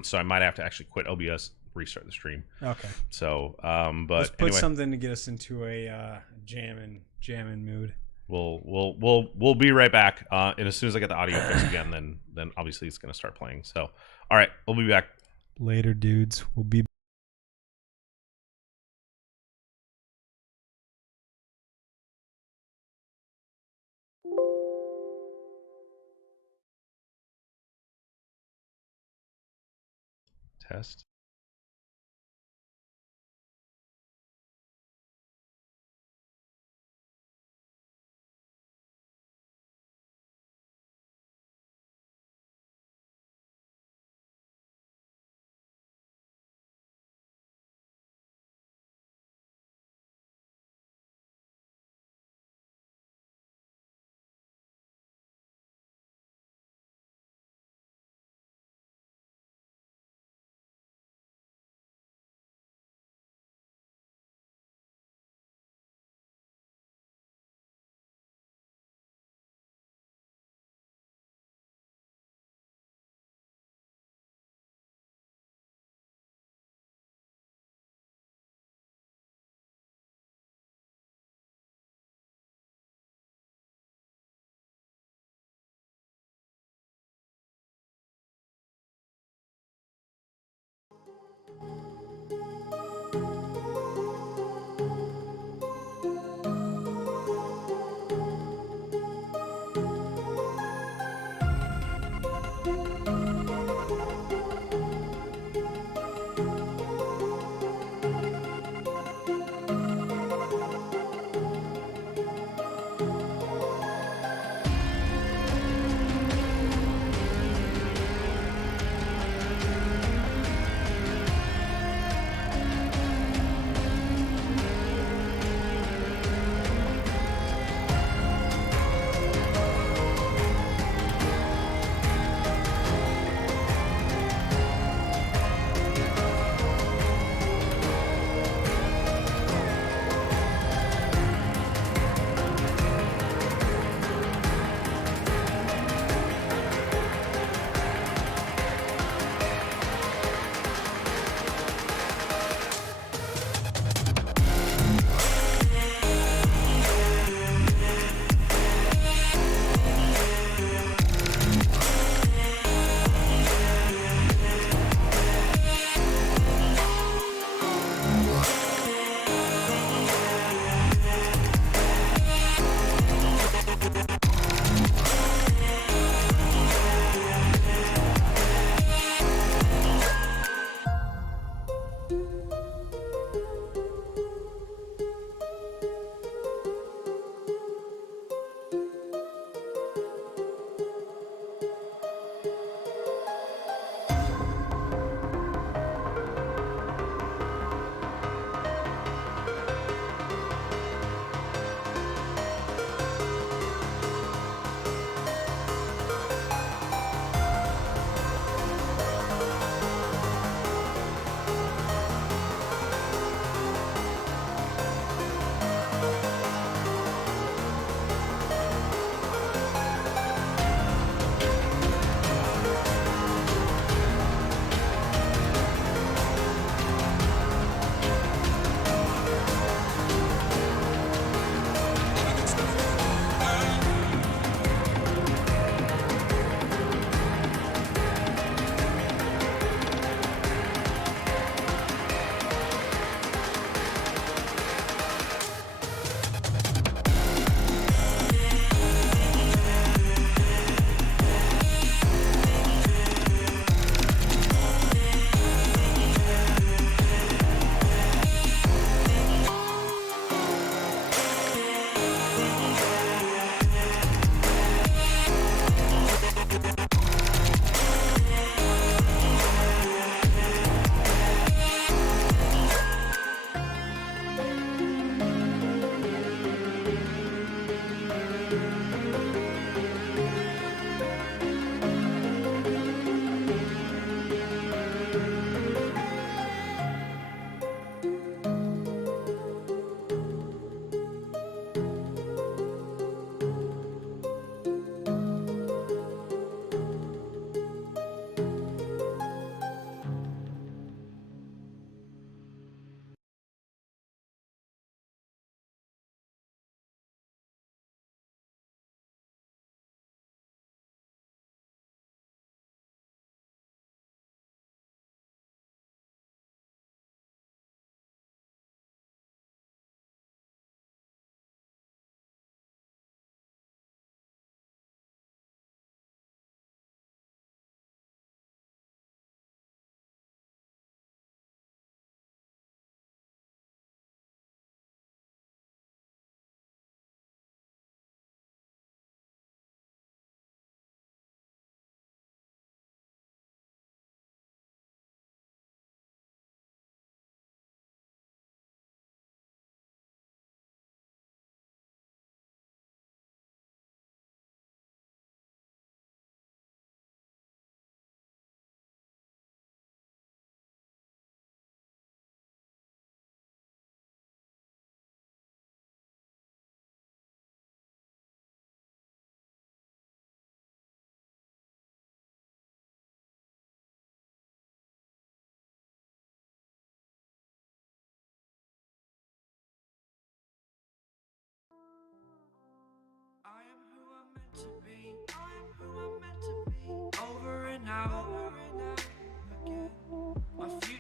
So I might have to actually quit OBS, restart the stream. Okay. So, but Let's put anyway, something to get us into a jamming mood. we'll be right back. And as soon as I get the audio fixed again, then obviously it's gonna start playing. So, all right, we'll be back. Later, dudes. We'll be Test.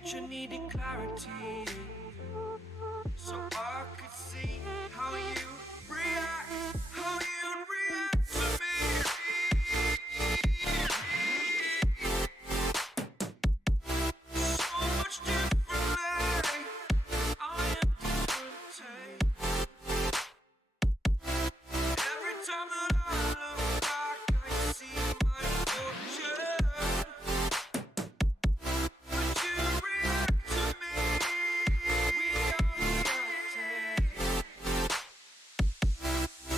future needed clarity, so I could see how you react, how you react to me. So much differently, I am different. Every time that I look back, I see my fortune. But you react to me, we are reacting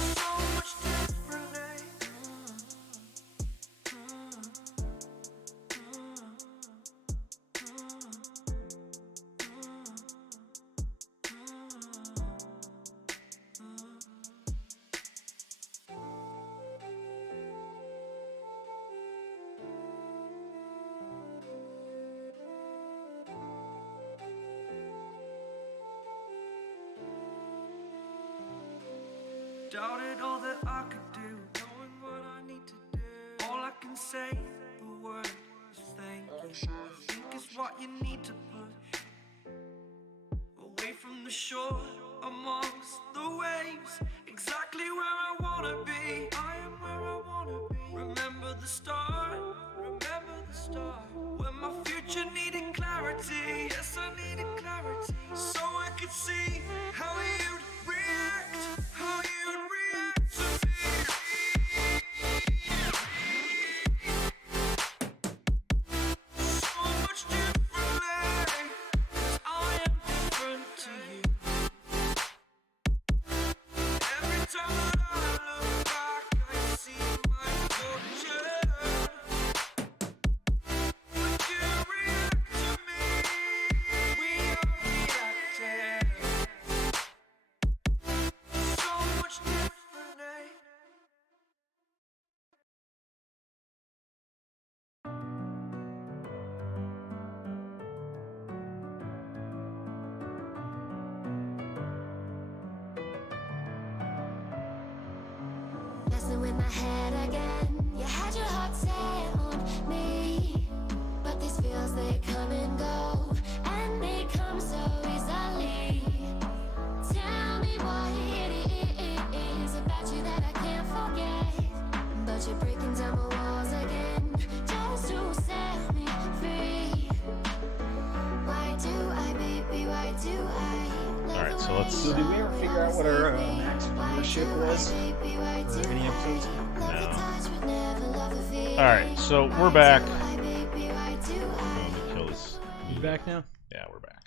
so much differently. Doubted all that I could do, knowing what I need to do. All I can say, the word is thank you. I think is what you need to push away from the shore, amongst the waves. Exactly where I wanna be. I am where I wanna be. Remember the start, when my future needed clarity. Yes, I needed clarity, so I could see how you'd react, how you'd react to me. So much differently, 'cause I am different to you. Every time that I look back, I see my fortune. But you react to me, we are reacting so much differently. Messing with my head again. You had your heart set on me, but these feels, they come and go, and they come so easily. Tell me what it is about you that I can't forget, but you're breaking down my walls again, just to set me free. Why do I, baby, why do I? Alright, so let's... So did we ever figure out what our max viewership was for any episodes? No. Alright, so we're back. Let me kill this. You back now? Yeah, we're back.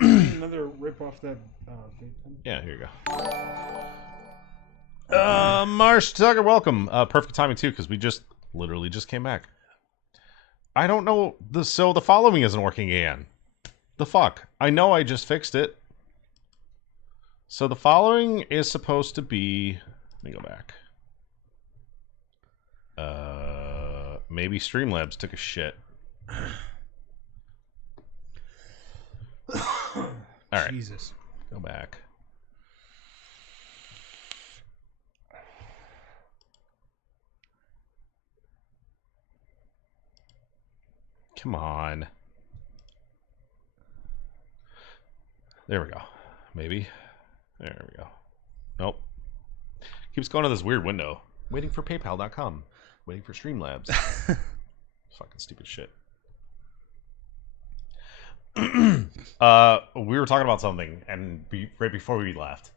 Another rip off that thing. Yeah, here you go. Marsh Tucker, welcome. Perfect timing too, because we just literally just came back. I don't know. So the following isn't working again. The fuck? I know I just fixed it. So the following is supposed to be... Let me go back. Maybe Streamlabs took a shit. Alright. Jesus. Go back. Come on. There we go. Maybe. There we go. Nope. Keeps going to this weird window. Waiting for PayPal.com. Waiting for Streamlabs. Fucking stupid shit. We were talking about something, and right before we left,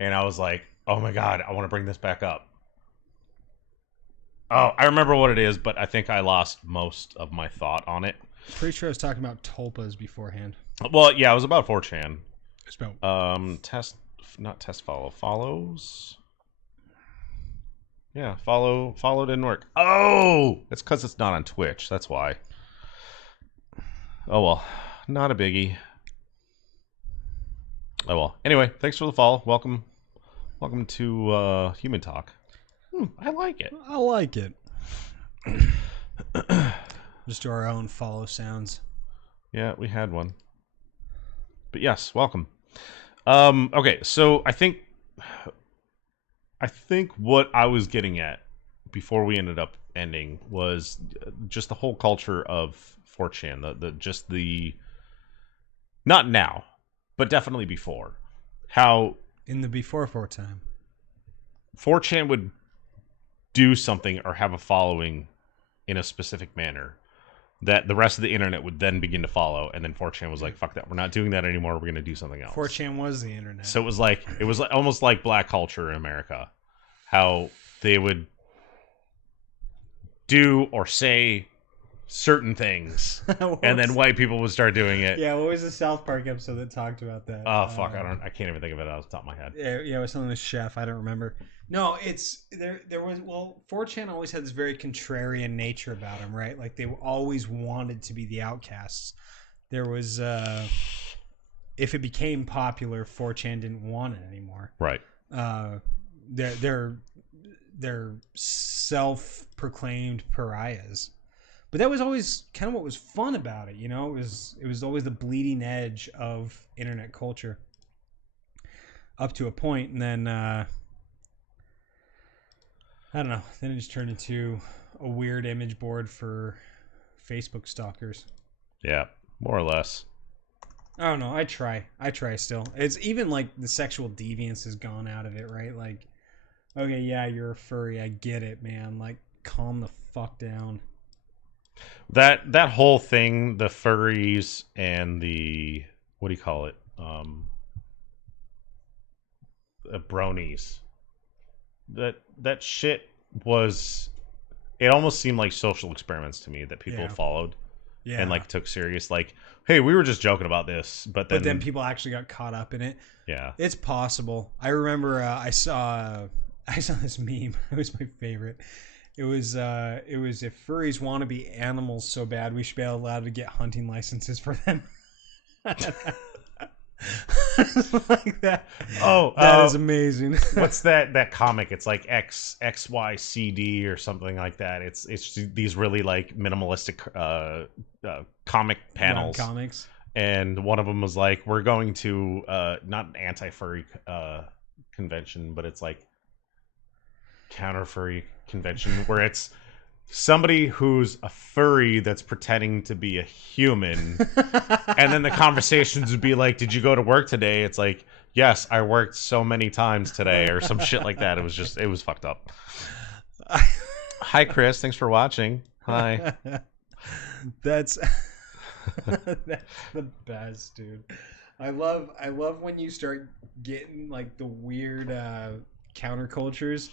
and I was like, "Oh my god, I want to bring this back up." Oh, I remember what it is, but I think I lost most of my thought on it. Pretty sure I was talking about tulpas beforehand. Well, yeah, it was about 4chan. It's about Not test follow. Follows? Yeah, follow didn't work. Oh! It's because it's not on Twitch. That's why. Oh, well. Not a biggie. Oh, well. Anyway, thanks for the follow. Welcome to Human Talk. I like it. I like it. Just do our own follow sounds. Yeah, we had one. But yes, welcome. Okay, so I think what I was getting at before we ended up ending was just the whole culture of 4chan, the not now, but definitely before, how In the before 4 time. 4chan would do something or have a following in a specific manner that the rest of the internet would then begin to follow, and then 4chan was like, fuck that, we're not doing that anymore, we're going to do something else. 4chan was the internet. So it was like almost like black culture in America, how they would do or say certain things, and then white people would start doing it. Yeah, what was the South Park episode that talked about that? Oh fuck, I can't even think of it off the top of my head. Yeah, it was something with Chef. I don't remember. No, it's there was 4chan always had this very contrarian nature about them, right? Like they always wanted to be the outcasts. There was if it became popular, 4chan didn't want it anymore. Right. They're self-proclaimed pariahs. But that was always kind of what was fun about it, you know? It was always the bleeding edge of internet culture. Up to a point, and then I don't know. Then it just turned into a weird image board for Facebook stalkers. Yeah, more or less. I don't know. I try still. It's even like the sexual deviance has gone out of it, right? Like, okay, yeah, you're a furry. I get it, man. Like, calm the fuck down. That whole thing, the furries and the, what do you call it? Bronies. That shit was, it almost seemed like social experiments to me that people followed and like took serious. Like, hey, we were just joking about this, but then people actually got caught up in it. Yeah, it's possible. I remember I saw this meme. It was my favorite. It was if furries want to be animals so bad, we should be allowed to get hunting licenses for them. Like that. Oh, that is amazing. What's that comic? It's like XYCD or something like that. It's these really like minimalistic comic panels. Comics. And one of them was like, we're going to not an anti-furry convention, but it's like counter-furry convention where it's somebody who's a furry that's pretending to be a human, and then the conversations would be like, did you go to work today? It's like, yes, I worked so many times today, or some shit like that. It was fucked up. Hi Chris, thanks for watching. Hi. That's the best, dude. I love when you start getting like the weird countercultures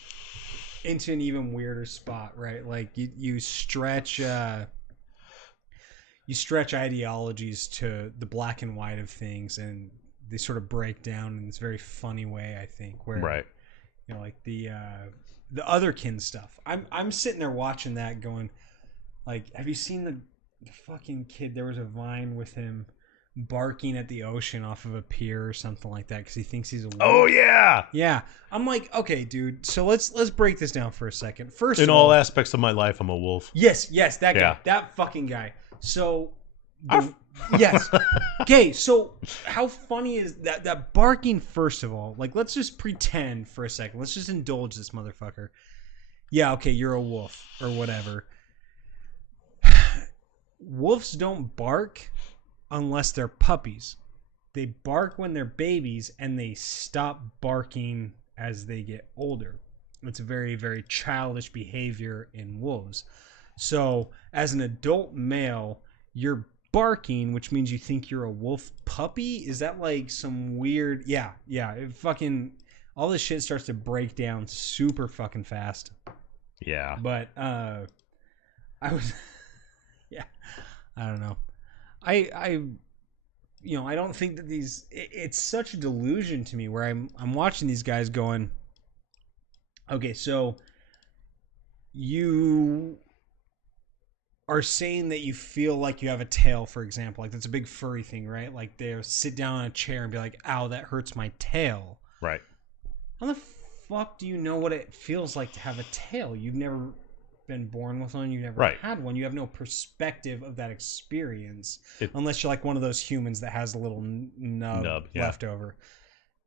into an even weirder spot, right? Like you stretch ideologies to the black and white of things, and they sort of break down in this very funny way, I think, where right, you know, like the otherkin stuff. I'm sitting there watching that going, like, have you seen the fucking kid? There was a Vine with him barking at the ocean off of a pier or something like that because he thinks he's a wolf. Oh yeah, yeah. I'm like, okay, dude. So let's break this down for a second. First, in all aspects of my life, I'm a wolf. Yes, that guy, that fucking guy. So, yes. Okay, so how funny is that barking? First of all, like, let's just pretend for a second. Let's just indulge this motherfucker. Yeah, okay, you're a wolf or whatever. Wolves don't bark unless they're puppies. They bark when they're babies, and they stop barking as they get older. It's a very, very childish behavior in wolves. So, as an adult male, you're barking, which means you think you're a wolf puppy? Is that like some weird... Yeah, it fucking... All this shit starts to break down super fucking fast. Yeah. But, I was... yeah, I don't know. I don't think that these... It's such a delusion to me where I'm watching these guys going, okay, so you are saying that you feel like you have a tail, for example. Like, that's a big furry thing, right? Like, they'll sit down on a chair and be like, ow, that hurts my tail. Right. How the fuck do you know what it feels like to have a tail? You've never been born with one, you never had one, you have no perspective of that experience unless you're like one of those humans that has a little nub left over.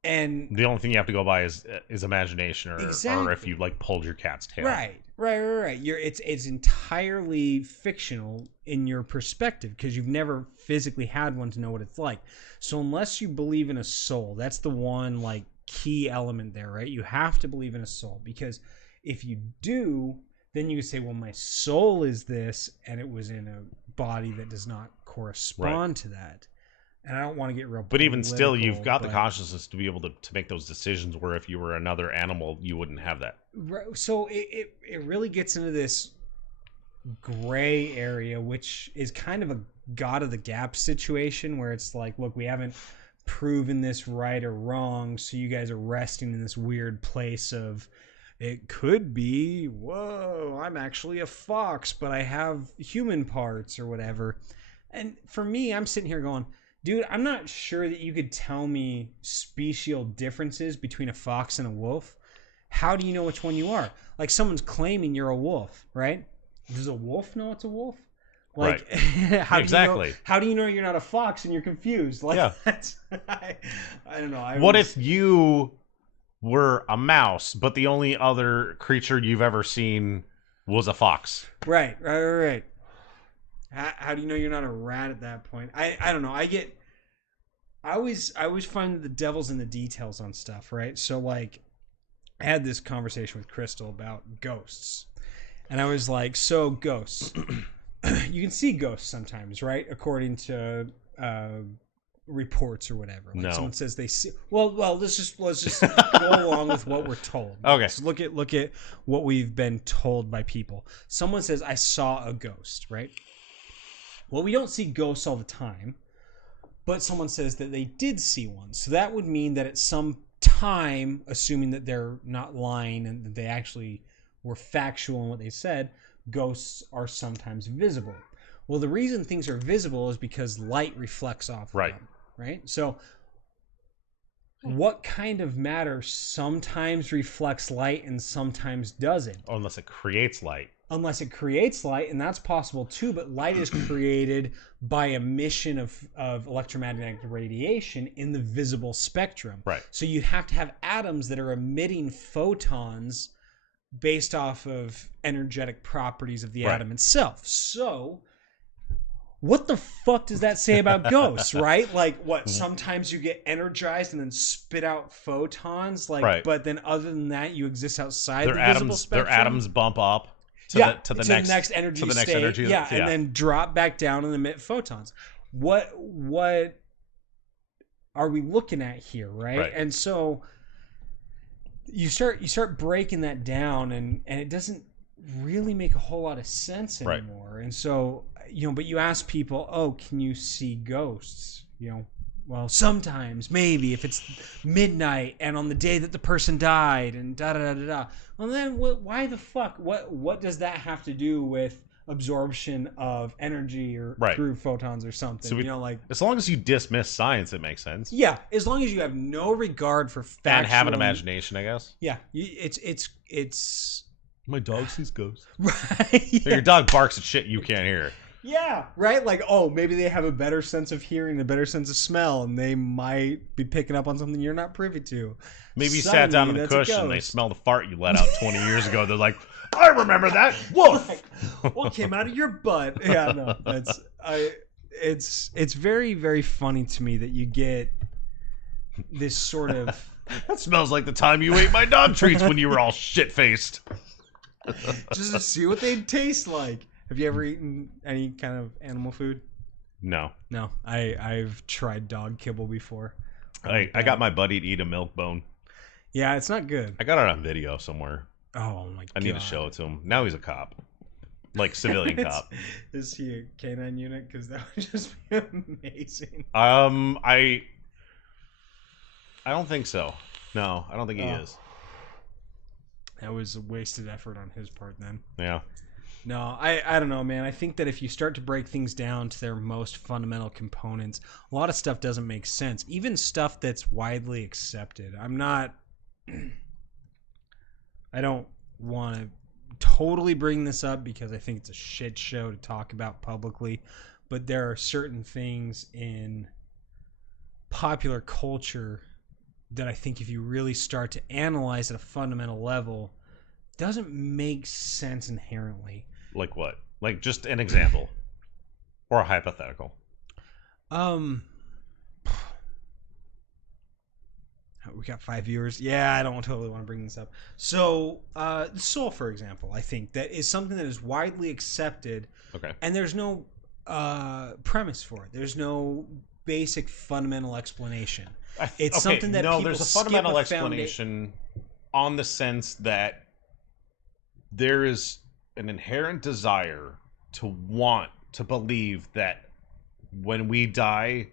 And The only thing you have to go by is imagination, or Exactly. if you like pulled your cat's tail. right. It's entirely fictional in your perspective because you've never physically had one to know what it's like. So unless you believe in a soul, that's the one like key element there, right? You have to believe in a soul, because if you do, then you can say, well, my soul is this, and it was in a body that does not correspond to that. And I don't want to get real But even still, you've political, got the but- consciousness to be able to make those decisions, where if you were another animal, you wouldn't have that. Right, so it really gets into this gray area, which is kind of a God of the Gap situation, where it's like, look, we haven't proven this right or wrong, so you guys are resting in this weird place of, it could be, whoa, I'm actually a fox, but I have human parts or whatever. And for me, I'm sitting here going, dude, I'm not sure that you could tell me special differences between a fox and a wolf. How do you know which one you are? Like, someone's claiming you're a wolf, right? Does a wolf know it's a wolf? Like, how Exactly. do you know, how do you know you're not a fox and you're confused? Like, Yeah. that's, I don't know. What if you were a mouse, but the only other creature you've ever seen was a fox? Right. How do you know you're not a rat at that point? I don't know. I always find that the devil's in the details on stuff, right? So like, I had this conversation with Crystal about ghosts, and I was like, so ghosts, you can see ghosts sometimes, right? According to reports or whatever. Like, No. someone says they see. Well, let's just go along with what we're told. Okay. So look at what we've been told by people. Someone says, I saw a ghost, right? Well, we don't see ghosts all the time, but someone says that they did see one. So that would mean that at some time, assuming that they're not lying and that they actually were factual in what they said, ghosts are sometimes visible. Well, the reason things are visible is because light reflects off of Right. them, right? So what kind of matter sometimes reflects light and sometimes doesn't? Unless it creates light. Unless it creates light, and that's possible too, but light is created by emission of electromagnetic radiation in the visible spectrum. Right. So you'd have to have atoms that are emitting photons based off of energetic properties of the Right. atom itself. So what the fuck does that say about ghosts, right? Like, what, sometimes you get energized and then spit out photons, like, Right. but then other than that, you exist outside Their the visible atoms, spectrum? their atoms bump up to the next energy to the next state. energy. Yeah, and then drop back down and emit photons. What are we looking at here, right? Right. And so you start breaking that down, and it doesn't really make a whole lot of sense Right. anymore. And so, but you ask people, oh, can you see ghosts? Well, sometimes, maybe, if it's midnight and on the day that the person died, and da-da-da-da-da. Well, then, why the fuck? What does that have to do with absorption of energy or Right. through photons or something? So as long as you dismiss science, it makes sense. Yeah, as long as you have no regard for factual... And have an imagination, I guess. Yeah, it's... My dog sees ghosts. Right, yeah. Your dog barks at shit you can't hear. Yeah, right? Like, oh, maybe they have a better sense of hearing, a better sense of smell, and they might be picking up on something you're not privy to. Maybe you sat down on Suddenly, the that's a cushion and they ghost. smelled a fart you let out 20 years ago. They're like, I remember that. Woof. What came out of your butt? Yeah, no, it's very, very funny to me that you get this sort of... That smells like the time you ate my dog treats when you were all shit-faced. just to see what they'd taste like. Have you ever eaten any kind of animal food? No. No, I've tried dog kibble before. I got my buddy to eat a milk bone. Yeah, it's not good. I got it on video somewhere. Oh my god. I need to show it to him. Now he's a cop. Like, civilian cop. Is he a canine unit? Because that would just be amazing. I don't think so. No, I don't think he is. That was a wasted effort on his part then. Yeah. No, I don't know, man. I think that if you start to break things down to their most fundamental components, a lot of stuff doesn't make sense. Even stuff that's widely accepted. I don't want to totally bring this up because I think it's a shit show to talk about publicly, but there are certain things in popular culture that I think if you really start to analyze at a fundamental level, doesn't make sense inherently. Like what? Like just an example or a hypothetical. We got 5 viewers. Yeah, I don't totally want to bring this up. So, Soul, for example, I think that is something that is widely accepted. Okay. And there's no premise for it. There's no basic fundamental explanation. It's something that people there's a skip fundamental a explanation on the sense that there is an inherent desire to want to believe that when we die,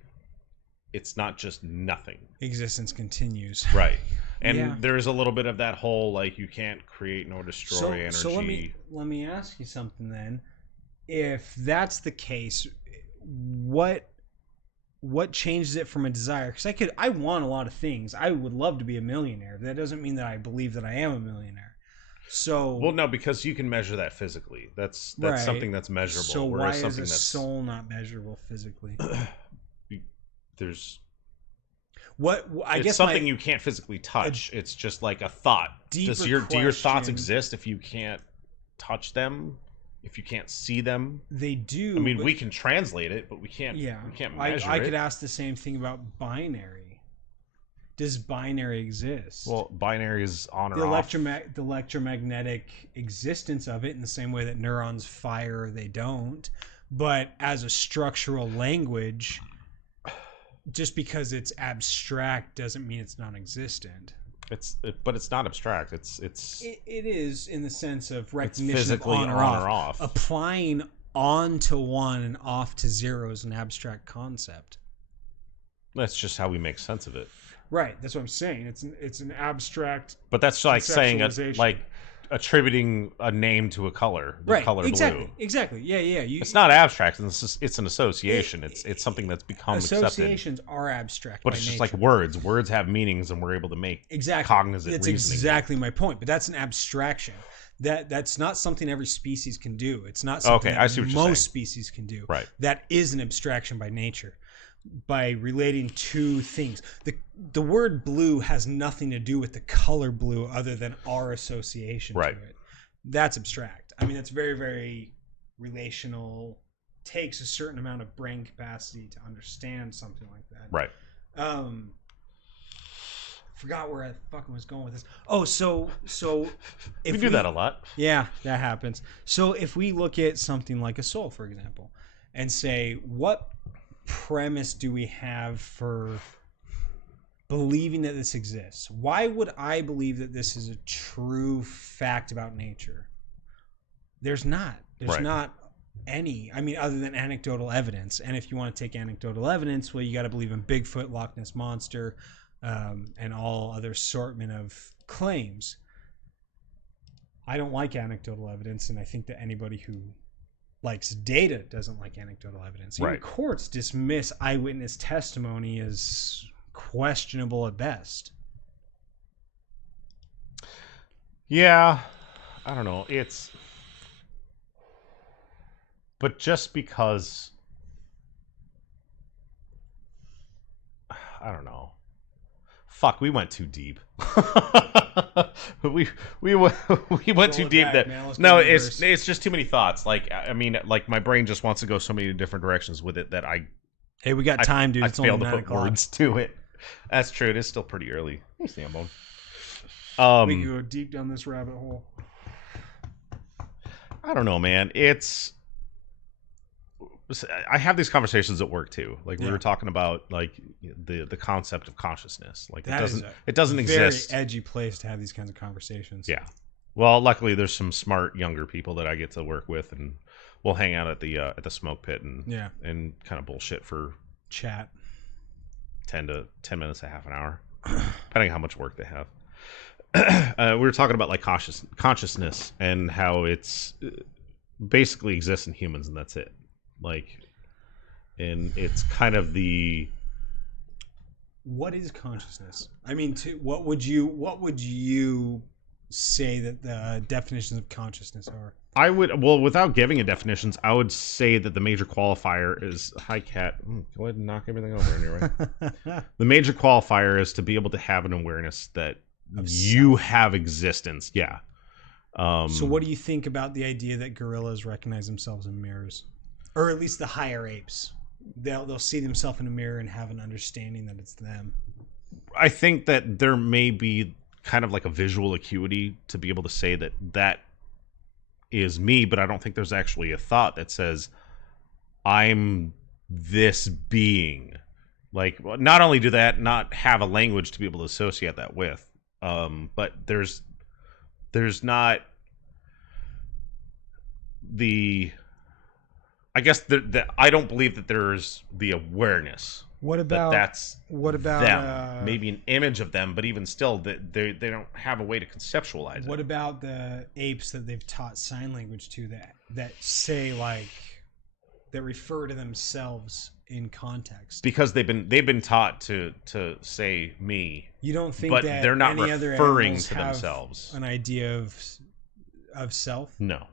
it's not just nothing. Existence continues. Right. And Yeah. there's a little bit of that whole, like, you can't create nor destroy energy. So let me ask you something then. If that's the case, what changes it from a desire? Because I want a lot of things. I would love to be a millionaire. That doesn't mean that I believe that I am a millionaire. So Well, no, because you can measure that physically. That's Right. something that's measurable. So why whereas is something a that's soul not measurable physically? there's I it's guess something you can't physically touch. It's just like a thought. Do your thoughts question- exist if you can't touch them? If you can't see them? they do. I mean, but- we can translate it, but we can't. Yeah, we can't measure I it. could ask the same thing about binary. Does binary exist? Well, binary is on or the off. the electromagnetic existence of it, in the same way that neurons fire or they don't. But as a structural language, just because it's abstract doesn't mean it's non-existent. But it's not abstract. It is in the sense of recognition physically of on or on or off. off. Applying on to one and off to zero is an abstract concept. That's just how we make sense of it. Right, that's what I'm saying. It's an abstract. But that's like saying Conceptualization. like attributing a name to a color. The Right, color exactly, blue. Exactly. Yeah. It's not abstract. It's an association. It's something that's become accepted. Associations are abstract, But by it's just nature. like words. Words have meanings, and we're able to make cognizant That's reasoning. exactly my point. But that's an abstraction. That's not something every species can do. It's not something I that see what you're most saying. species can do. Right. That is an abstraction by nature. By relating two things. The word blue has nothing to do with the color blue other than our association Right. to it. That's abstract. I mean, that's very, very relational. Takes a certain amount of brain capacity to understand something like that. Right. Forgot where I fucking was going with this. Oh, so if We do that a lot. Yeah, that happens. So if we look at something like a soul, for example, and say, what premise do we have for believing that this exists? Why would I believe that this is a true fact about nature? There's not. There's Right. not any. I mean, other than anecdotal evidence. And if you want to take anecdotal evidence, well, you got to believe in Bigfoot, Loch Ness Monster, and all other assortment of claims. I don't like anecdotal evidence, and I think that anybody who likes data doesn't like anecdotal evidence. Even Right. courts dismiss eyewitness testimony as questionable at best. Yeah, I don't know. But just because, I don't know. Fuck, we went too deep. we went too it deep. back, That man. Let's no, go reverse. it's just too many thoughts. Like, I mean, like my brain just wants to go so many different directions with it that Hey, we got time, dude. I It's only failed to 9 put o'clock. words to it. That's true. It is still pretty early. Hey, Sambone. We can go deep down this rabbit hole. I don't know, man. I have these conversations at work too. Like we Yeah. were talking about, like the concept of consciousness. Like That is it doesn't exist. Very edgy place to have these kinds of conversations. Yeah. Well, luckily there's some smart younger people that I get to work with, and we'll hang out at the smoke pit and Yeah. and kind of bullshit for Chat. 10 minutes to half an hour, depending on how much work they have. We were talking about like consciousness and how it's basically exists in humans, and that's it. Like, and it's kind of What is consciousness? I mean, what would you say that the definitions of consciousness are? I would, well, without giving it definitions, I would say that the major qualifier is, hi, cat. Go ahead and knock everything over anyway. The major qualifier is to be able to have an awareness that Of you self. have existence. Yeah. So what do you think about the idea that gorillas recognize themselves in mirrors? Or at least the higher apes. They'll see themselves in a mirror and have an understanding that it's them. I think that there may be kind of like a visual acuity to be able to say that that is me, but I don't think there's actually a thought that says I'm this being. Like, not only do that not have a language to be able to associate that with, but there's not the, I guess I don't believe that there's the awareness. What about That's them? Maybe an image of them, but even still, they don't have a way to conceptualize What it. about the apes that they've taught sign language to that say like that refer to themselves in context? Because they've been taught to say me, You don't think but that they're not any other referring animals to have themselves. an idea of self? No.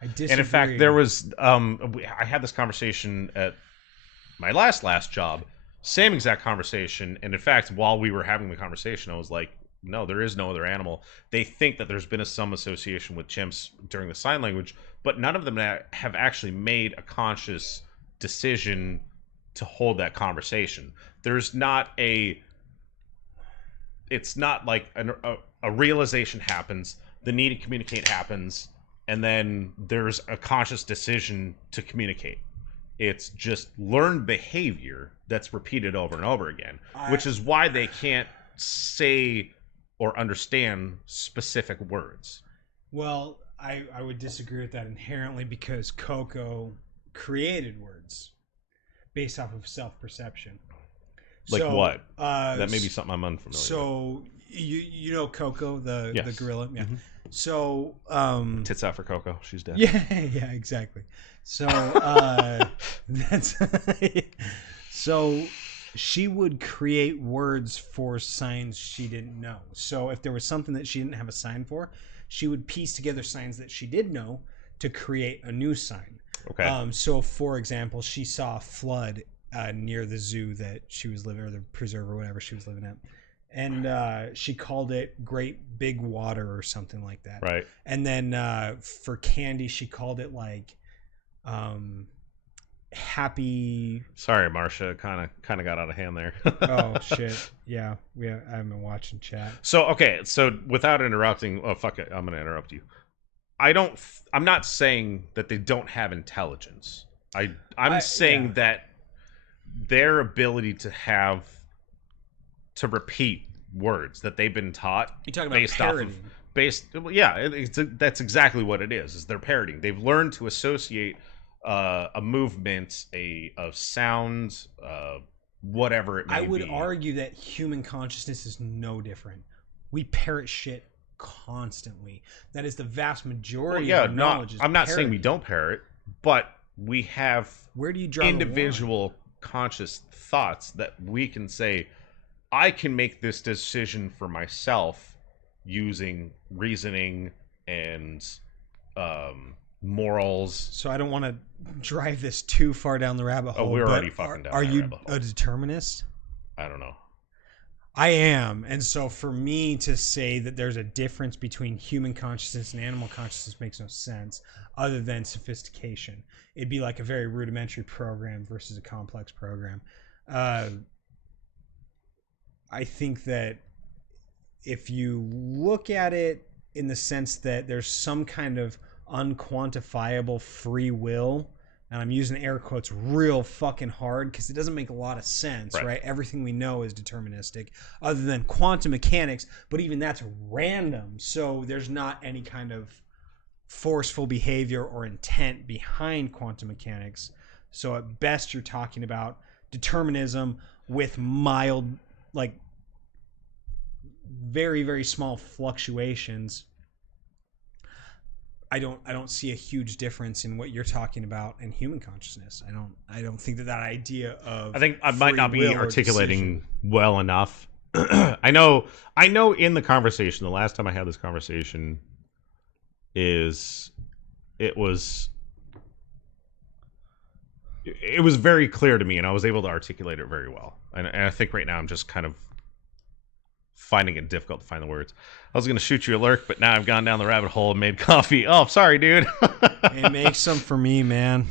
I disagree. And in fact, there was I had this conversation at my last job, same exact conversation, and in fact, while we were having the conversation, I was like, no, there is no other animal. They think that there's been some association with chimps during the sign language, but none of them have actually made a conscious decision to hold that conversation. There's not it's not like a realization happens, the need to communicate happens, and then there's a conscious decision to communicate. It's just learned behavior that's repeated over and over again, which is why they can't say or understand specific words. Well, I would disagree with that inherently because Coco created words based off of self-perception. Like what? That may be something I'm unfamiliar with. So you know Coco, the Yes. gorilla? Yeah. Mhm. So Tits out for Coco. She's dead. yeah, exactly. So that's so she would create words for signs she didn't know. So if there was something that she didn't have a sign for, she would piece together signs that she did know to create a new sign. Okay. So for example, she saw a flood near the zoo that she was living, or the preserve or whatever she was living at. And she called it Great Big Water or something like that. Right. And then for candy, she called it like Happy. Sorry, Marcia. Kind of got out of hand there. Oh shit! Yeah, I've been watching chat. So okay. So without interrupting, oh fuck it, I'm gonna interrupt you. I'm not saying that they don't have intelligence. I'm saying that their ability to repeat words that they've been taught You talking about based parroting? that's exactly what it is they're parroting. They've learned to associate a movement, a sound, whatever it may be. I would argue that human consciousness is no different. We parrot shit constantly. That is the vast majority of our knowledge. I'm not saying we parroting. don't parrot, but we have Where do you draw the line? individual conscious thoughts that we can say, I can make this decision for myself using reasoning and morals. So I don't want to drive this too far down the rabbit hole. we're but already fucking down Are that you rabbit hole. a determinist? I don't know. I am. And so for me to say that there's a difference between human consciousness and animal consciousness makes no sense other than sophistication. It'd be like a very rudimentary program versus a complex program. I think that if you look at it in the sense that there's some kind of unquantifiable free will, and I'm using air quotes real fucking hard because it doesn't make a lot of sense, right? Everything we know is deterministic other than quantum mechanics, but even that's random. So there's not any kind of forceful behavior or intent behind quantum mechanics. So at best you're talking about determinism with mild, like very, very small fluctuations. I don't see a huge difference in what you're talking about in human consciousness. I don't think that idea of I think I might not free be will or articulating decision. well enough. I know in the conversation, the last time I had this conversation is it was very clear to me, and I was able to articulate it very well. And I think right now I'm just kind of finding it difficult to find the words. I was going to shoot you a lurk, but now I've gone down the rabbit hole and made coffee. Oh, sorry, dude. Hey, make some for me, man.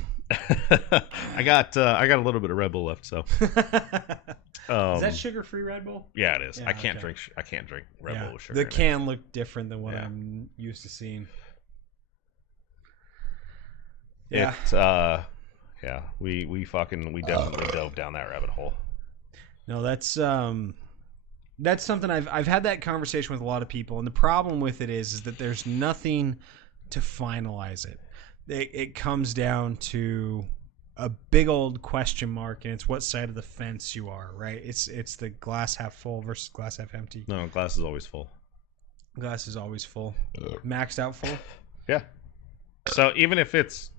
I got a little bit of Red Bull left, so. Is that sugar-free Red Bull? Yeah, it is. Yeah, I can't okay. drink Red Yeah. Bull with sugar. The in it. can looked different than what Yeah. I'm used to seeing. Yeah. Yeah, we definitely dove down that rabbit hole. No, that's something I've had that conversation with a lot of people, and the problem with it is that there's nothing to finalize it. It comes down to a big old question mark, and it's what side of the fence you are, right? It's the glass half full versus glass half empty. No, glass is always full. Glass is always full. Maxed out full. Yeah. So even if it's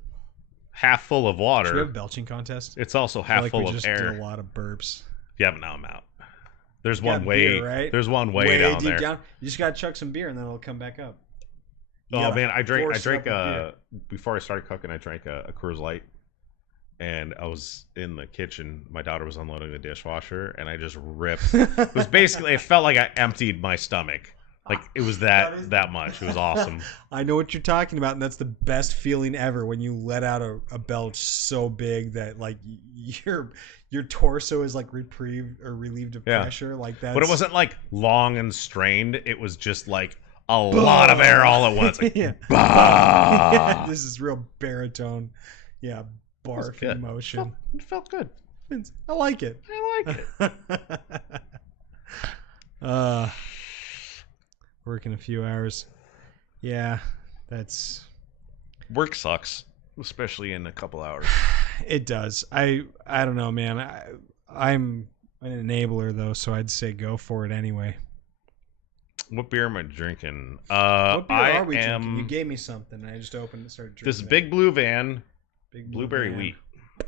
half full of Should we water, have a belching contest? it's also I feel half like full we of just air. did a lot of burps. Yeah, but now I'm out. There's You got one way. beer, right? There's one way down deep there. down. You just gotta chuck some beer, and then it'll come back up. You Oh gotta man, I drank force up a beer. before I started cooking. I drank a Coors Light, and I was in the kitchen. My daughter was unloading the dishwasher, and I just ripped. It was basically. It felt like I emptied my stomach. Like it was that much. It was awesome. I know what you're talking about, and that's the best feeling ever when you let out a belch so big that like your torso is like relieved of Yeah. pressure. Like that. But it wasn't like long and strained. It was just like a lot of air all at once. Like, Yeah. bah! This is real baritone. Yeah, barf good. emotion. It felt good. I like it. I like it. Working a few hours. Yeah, that's Work sucks, especially in a couple hours. it does. I don't know, man. I'm an enabler though, so I'd say go for it anyway. What beer am I drinking? What beer I are we am. drinking? You gave me something, and I just opened and started drinking. This it. Big Blue Van, Big Blue blueberry Man. wheat.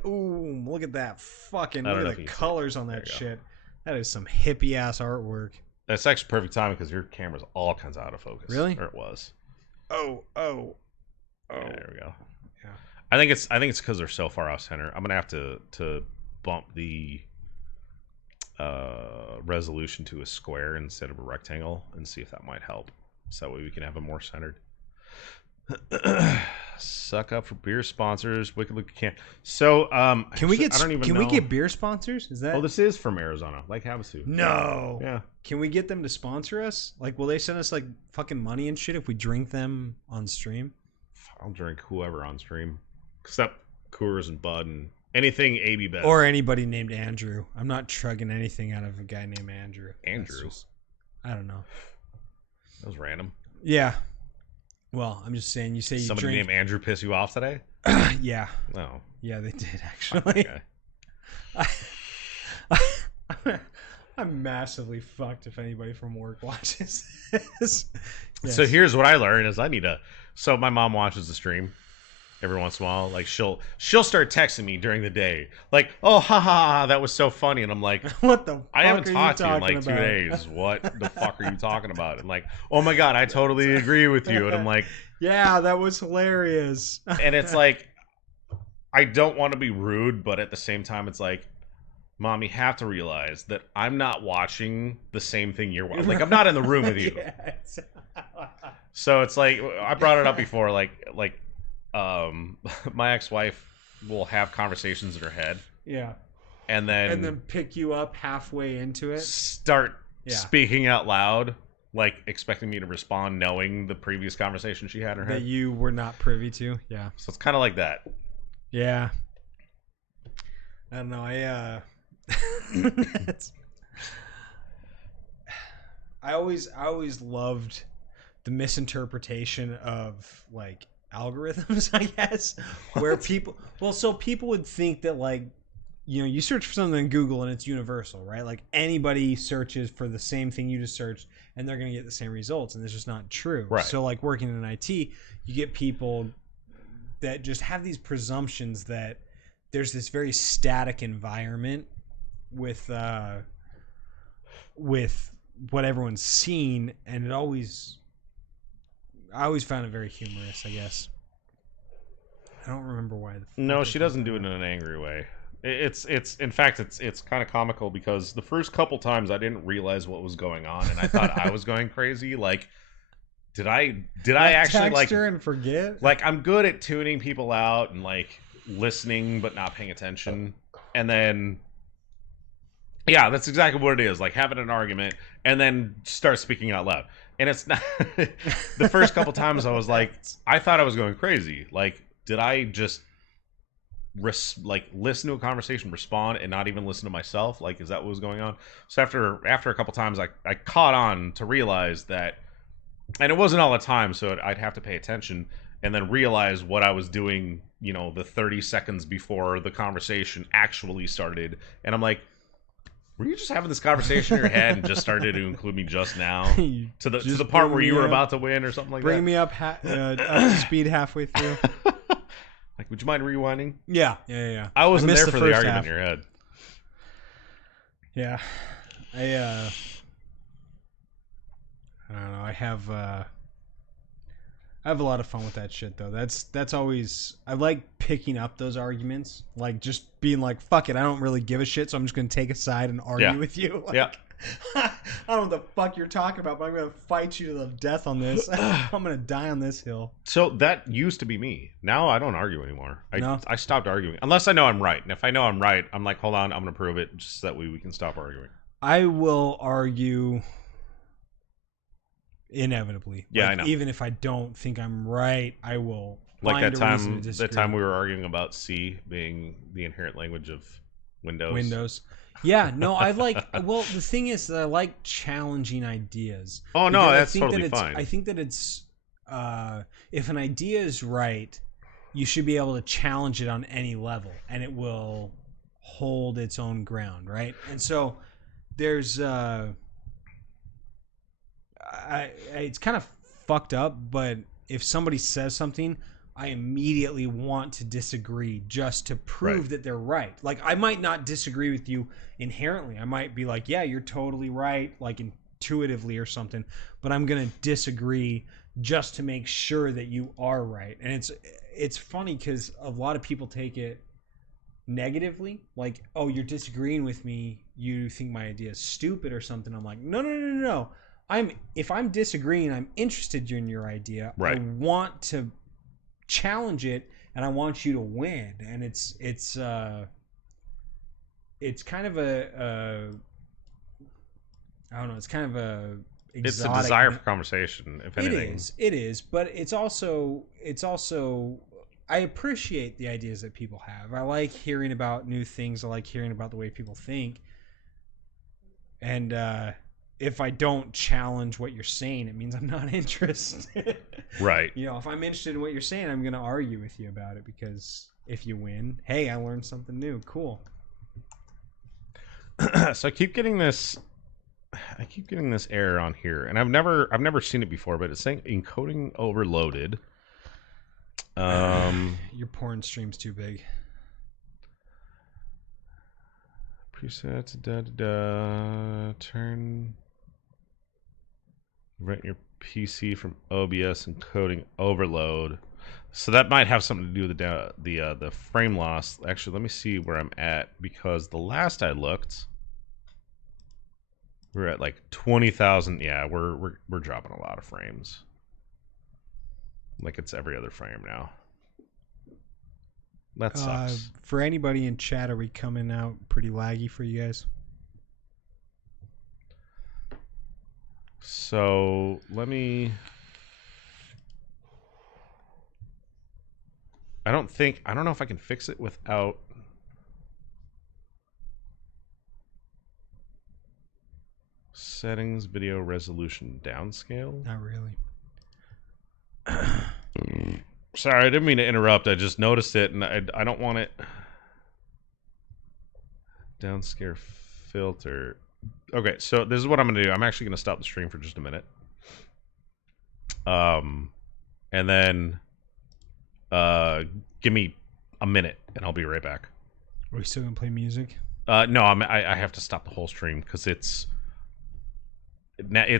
Ooh, look at that fucking I don't look know at if the you can see it. colors on There that you go. shit. That is some hippie ass artwork. That's actually perfect timing because your camera's all kinds of out of focus. Really? Or it was. Oh. Yeah, there we go. Yeah. I think it's because they're so far off center. I'm gonna have to bump the resolution to a square instead of a rectangle and see if that might help. So that way we can have it more centered. Suck up for beer sponsors. Wicked Luke can. So Can we get I don't even can know. we get beer sponsors? Is that Oh, this is from Arizona, like Havasu. No. Yeah. Can we get them to sponsor us? Like, will they send us like fucking money and shit if we drink them on stream? I'll drink whoever on stream, except Coors and Bud and anything AB Bet. Or anybody named Andrew. I'm not trugging anything out of a guy named Andrew. Andrew. That's just- I don't know. That was random. Yeah. Well, I'm just saying. You say you Somebody drink. named Andrew piss you off today? Yeah. No. Yeah, they did actually. Okay. I'm massively fucked if anybody from work watches this. So Yes. here's what I learned is I need to. So my mom watches the stream every once in a while. Like she'll start texting me during the day, like, "Oh, ha ha, ha that was so funny," and I'm like, What the fuck I haven't are talked to you in talking like 2 about? days. What the fuck are you talking about? And like, oh my god, I totally agree with you. And I'm like, Yeah, that was hilarious. and it's like, I don't want to be rude, but at the same time, it's like, Mom, you have to realize that I'm not watching the same thing you're watching. Like, I'm not in the room with you. Yes. So it's like, I brought it up before, like, my ex-wife will have conversations in her head Yeah. and then pick you up halfway into it. start Yeah. speaking out loud, like expecting me to respond knowing the previous conversation she had in her That head. you were not privy to. Yeah. So it's kind of like that. Yeah. I don't know. I always loved the misinterpretation of like algorithms, I guess, where people would think that like, you know, you search for something in Google and it's universal, right? Like anybody searches for the same thing you just searched and they're going to get the same results, and it's just not true. Right. So like working in IT, you get people that just have these presumptions that there's this very static environment with what everyone's seen, and I always found it very humorous, I guess. I don't remember why. No, she doesn't do it in an angry way. It's in fact it's kind of comical because the first couple times I didn't realize what was going on and I thought I was going crazy. Like, did I actually text her and forget? like I'm good at tuning people out and like listening but not paying attention, and then yeah, that's exactly what it is. Like having an argument and then start speaking out loud. And it's not the first couple times I was like, I thought I was going crazy. Like, did I just listen to a conversation, respond, and not even listen to myself? Like, is that what was going on? So after a couple times, I caught on to realize that, and it wasn't all the time, so I'd have to pay attention and then realize what I was doing. You know, the 30 seconds before the conversation actually started, and I'm like, were you just having this conversation in your head and just started to include me just now to the part where you were about to win or something like that? Bring me up to speed halfway through. Like, would you mind rewinding? Yeah. I wasn't missed there the for the first argument half. in your head. Yeah, I don't know. I have a lot of fun with that shit though. That's always, I like picking up those arguments, like just being like, fuck it, I don't really give a shit, so I'm just gonna take a side and argue with you. Like, Yeah. I don't know what the fuck you're talking about, but I'm gonna fight you to the death on this. I'm gonna die on this hill. So that used to be me. Now I don't argue anymore. No? I stopped arguing unless I know I'm right. And if I know I'm right, I'm like, hold on, I'm gonna prove it, just so that way we can stop arguing. I will argue inevitably. Yeah, Like, I know. Even if I don't think I'm right, I will. Like find that a reason time, to that disagree. time we were arguing about C being the inherent language of Windows. Yeah, no, I like. Well, the thing is that I like challenging ideas. Oh no, Because I that's think totally that it's- fine. I think that it's if an idea is right, you should be able to challenge it on any level, and it will hold its own ground, right? And so there's it's kind of fucked up, but if somebody says something, I immediately want to disagree just to prove Right. that they're right. Like, I might not disagree with you inherently. I might be like, yeah, you're totally right, like intuitively or something, but I'm going to disagree just to make sure that you are right. And it's funny because a lot of people take it negatively, like, oh, you're disagreeing with me, you think my idea is stupid or something. I'm like, no. If I'm disagreeing, I'm interested in your idea. Right. I want to challenge it, and I want you to win. And it's kind of a I don't know. It's kind of a It's a exotic desire for conversation, if anything. It is, but it's also I appreciate the ideas that people have. I like hearing about new things. I like hearing about the way people think. And if I don't challenge what you're saying, it means I'm not interested. Right. You know, if I'm interested in what you're saying, I'm going to argue with you about it, because if you win, hey, I learned something new. Cool. So I keep getting this error on here, and I've never seen it before, but it's saying encoding overloaded. Your porn stream's too big. Presets, turn, rent your PC from OBS encoding overload. So that might have something to do with the frame loss. Actually, let me see where I'm at, because the last I looked, we're at like 20,000. Yeah, we're dropping a lot of frames. Like it's every other frame now. That sucks. For anybody in chat, are we coming out pretty laggy for you guys? So let me. I don't know if I can fix it without. Settings, video resolution downscale. Not really. Sorry, I didn't mean to interrupt. I just noticed it, and I don't want it. Downscale filter. Okay, so this is what I'm gonna do. I'm actually gonna stop the stream for just a minute. And then give me a minute, and I'll be right back. Are we still gonna play music? No, I have to stop the whole stream because it's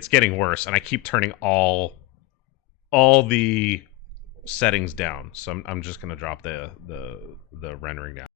getting worse, and I keep turning all the settings down. So I'm just gonna drop the rendering down.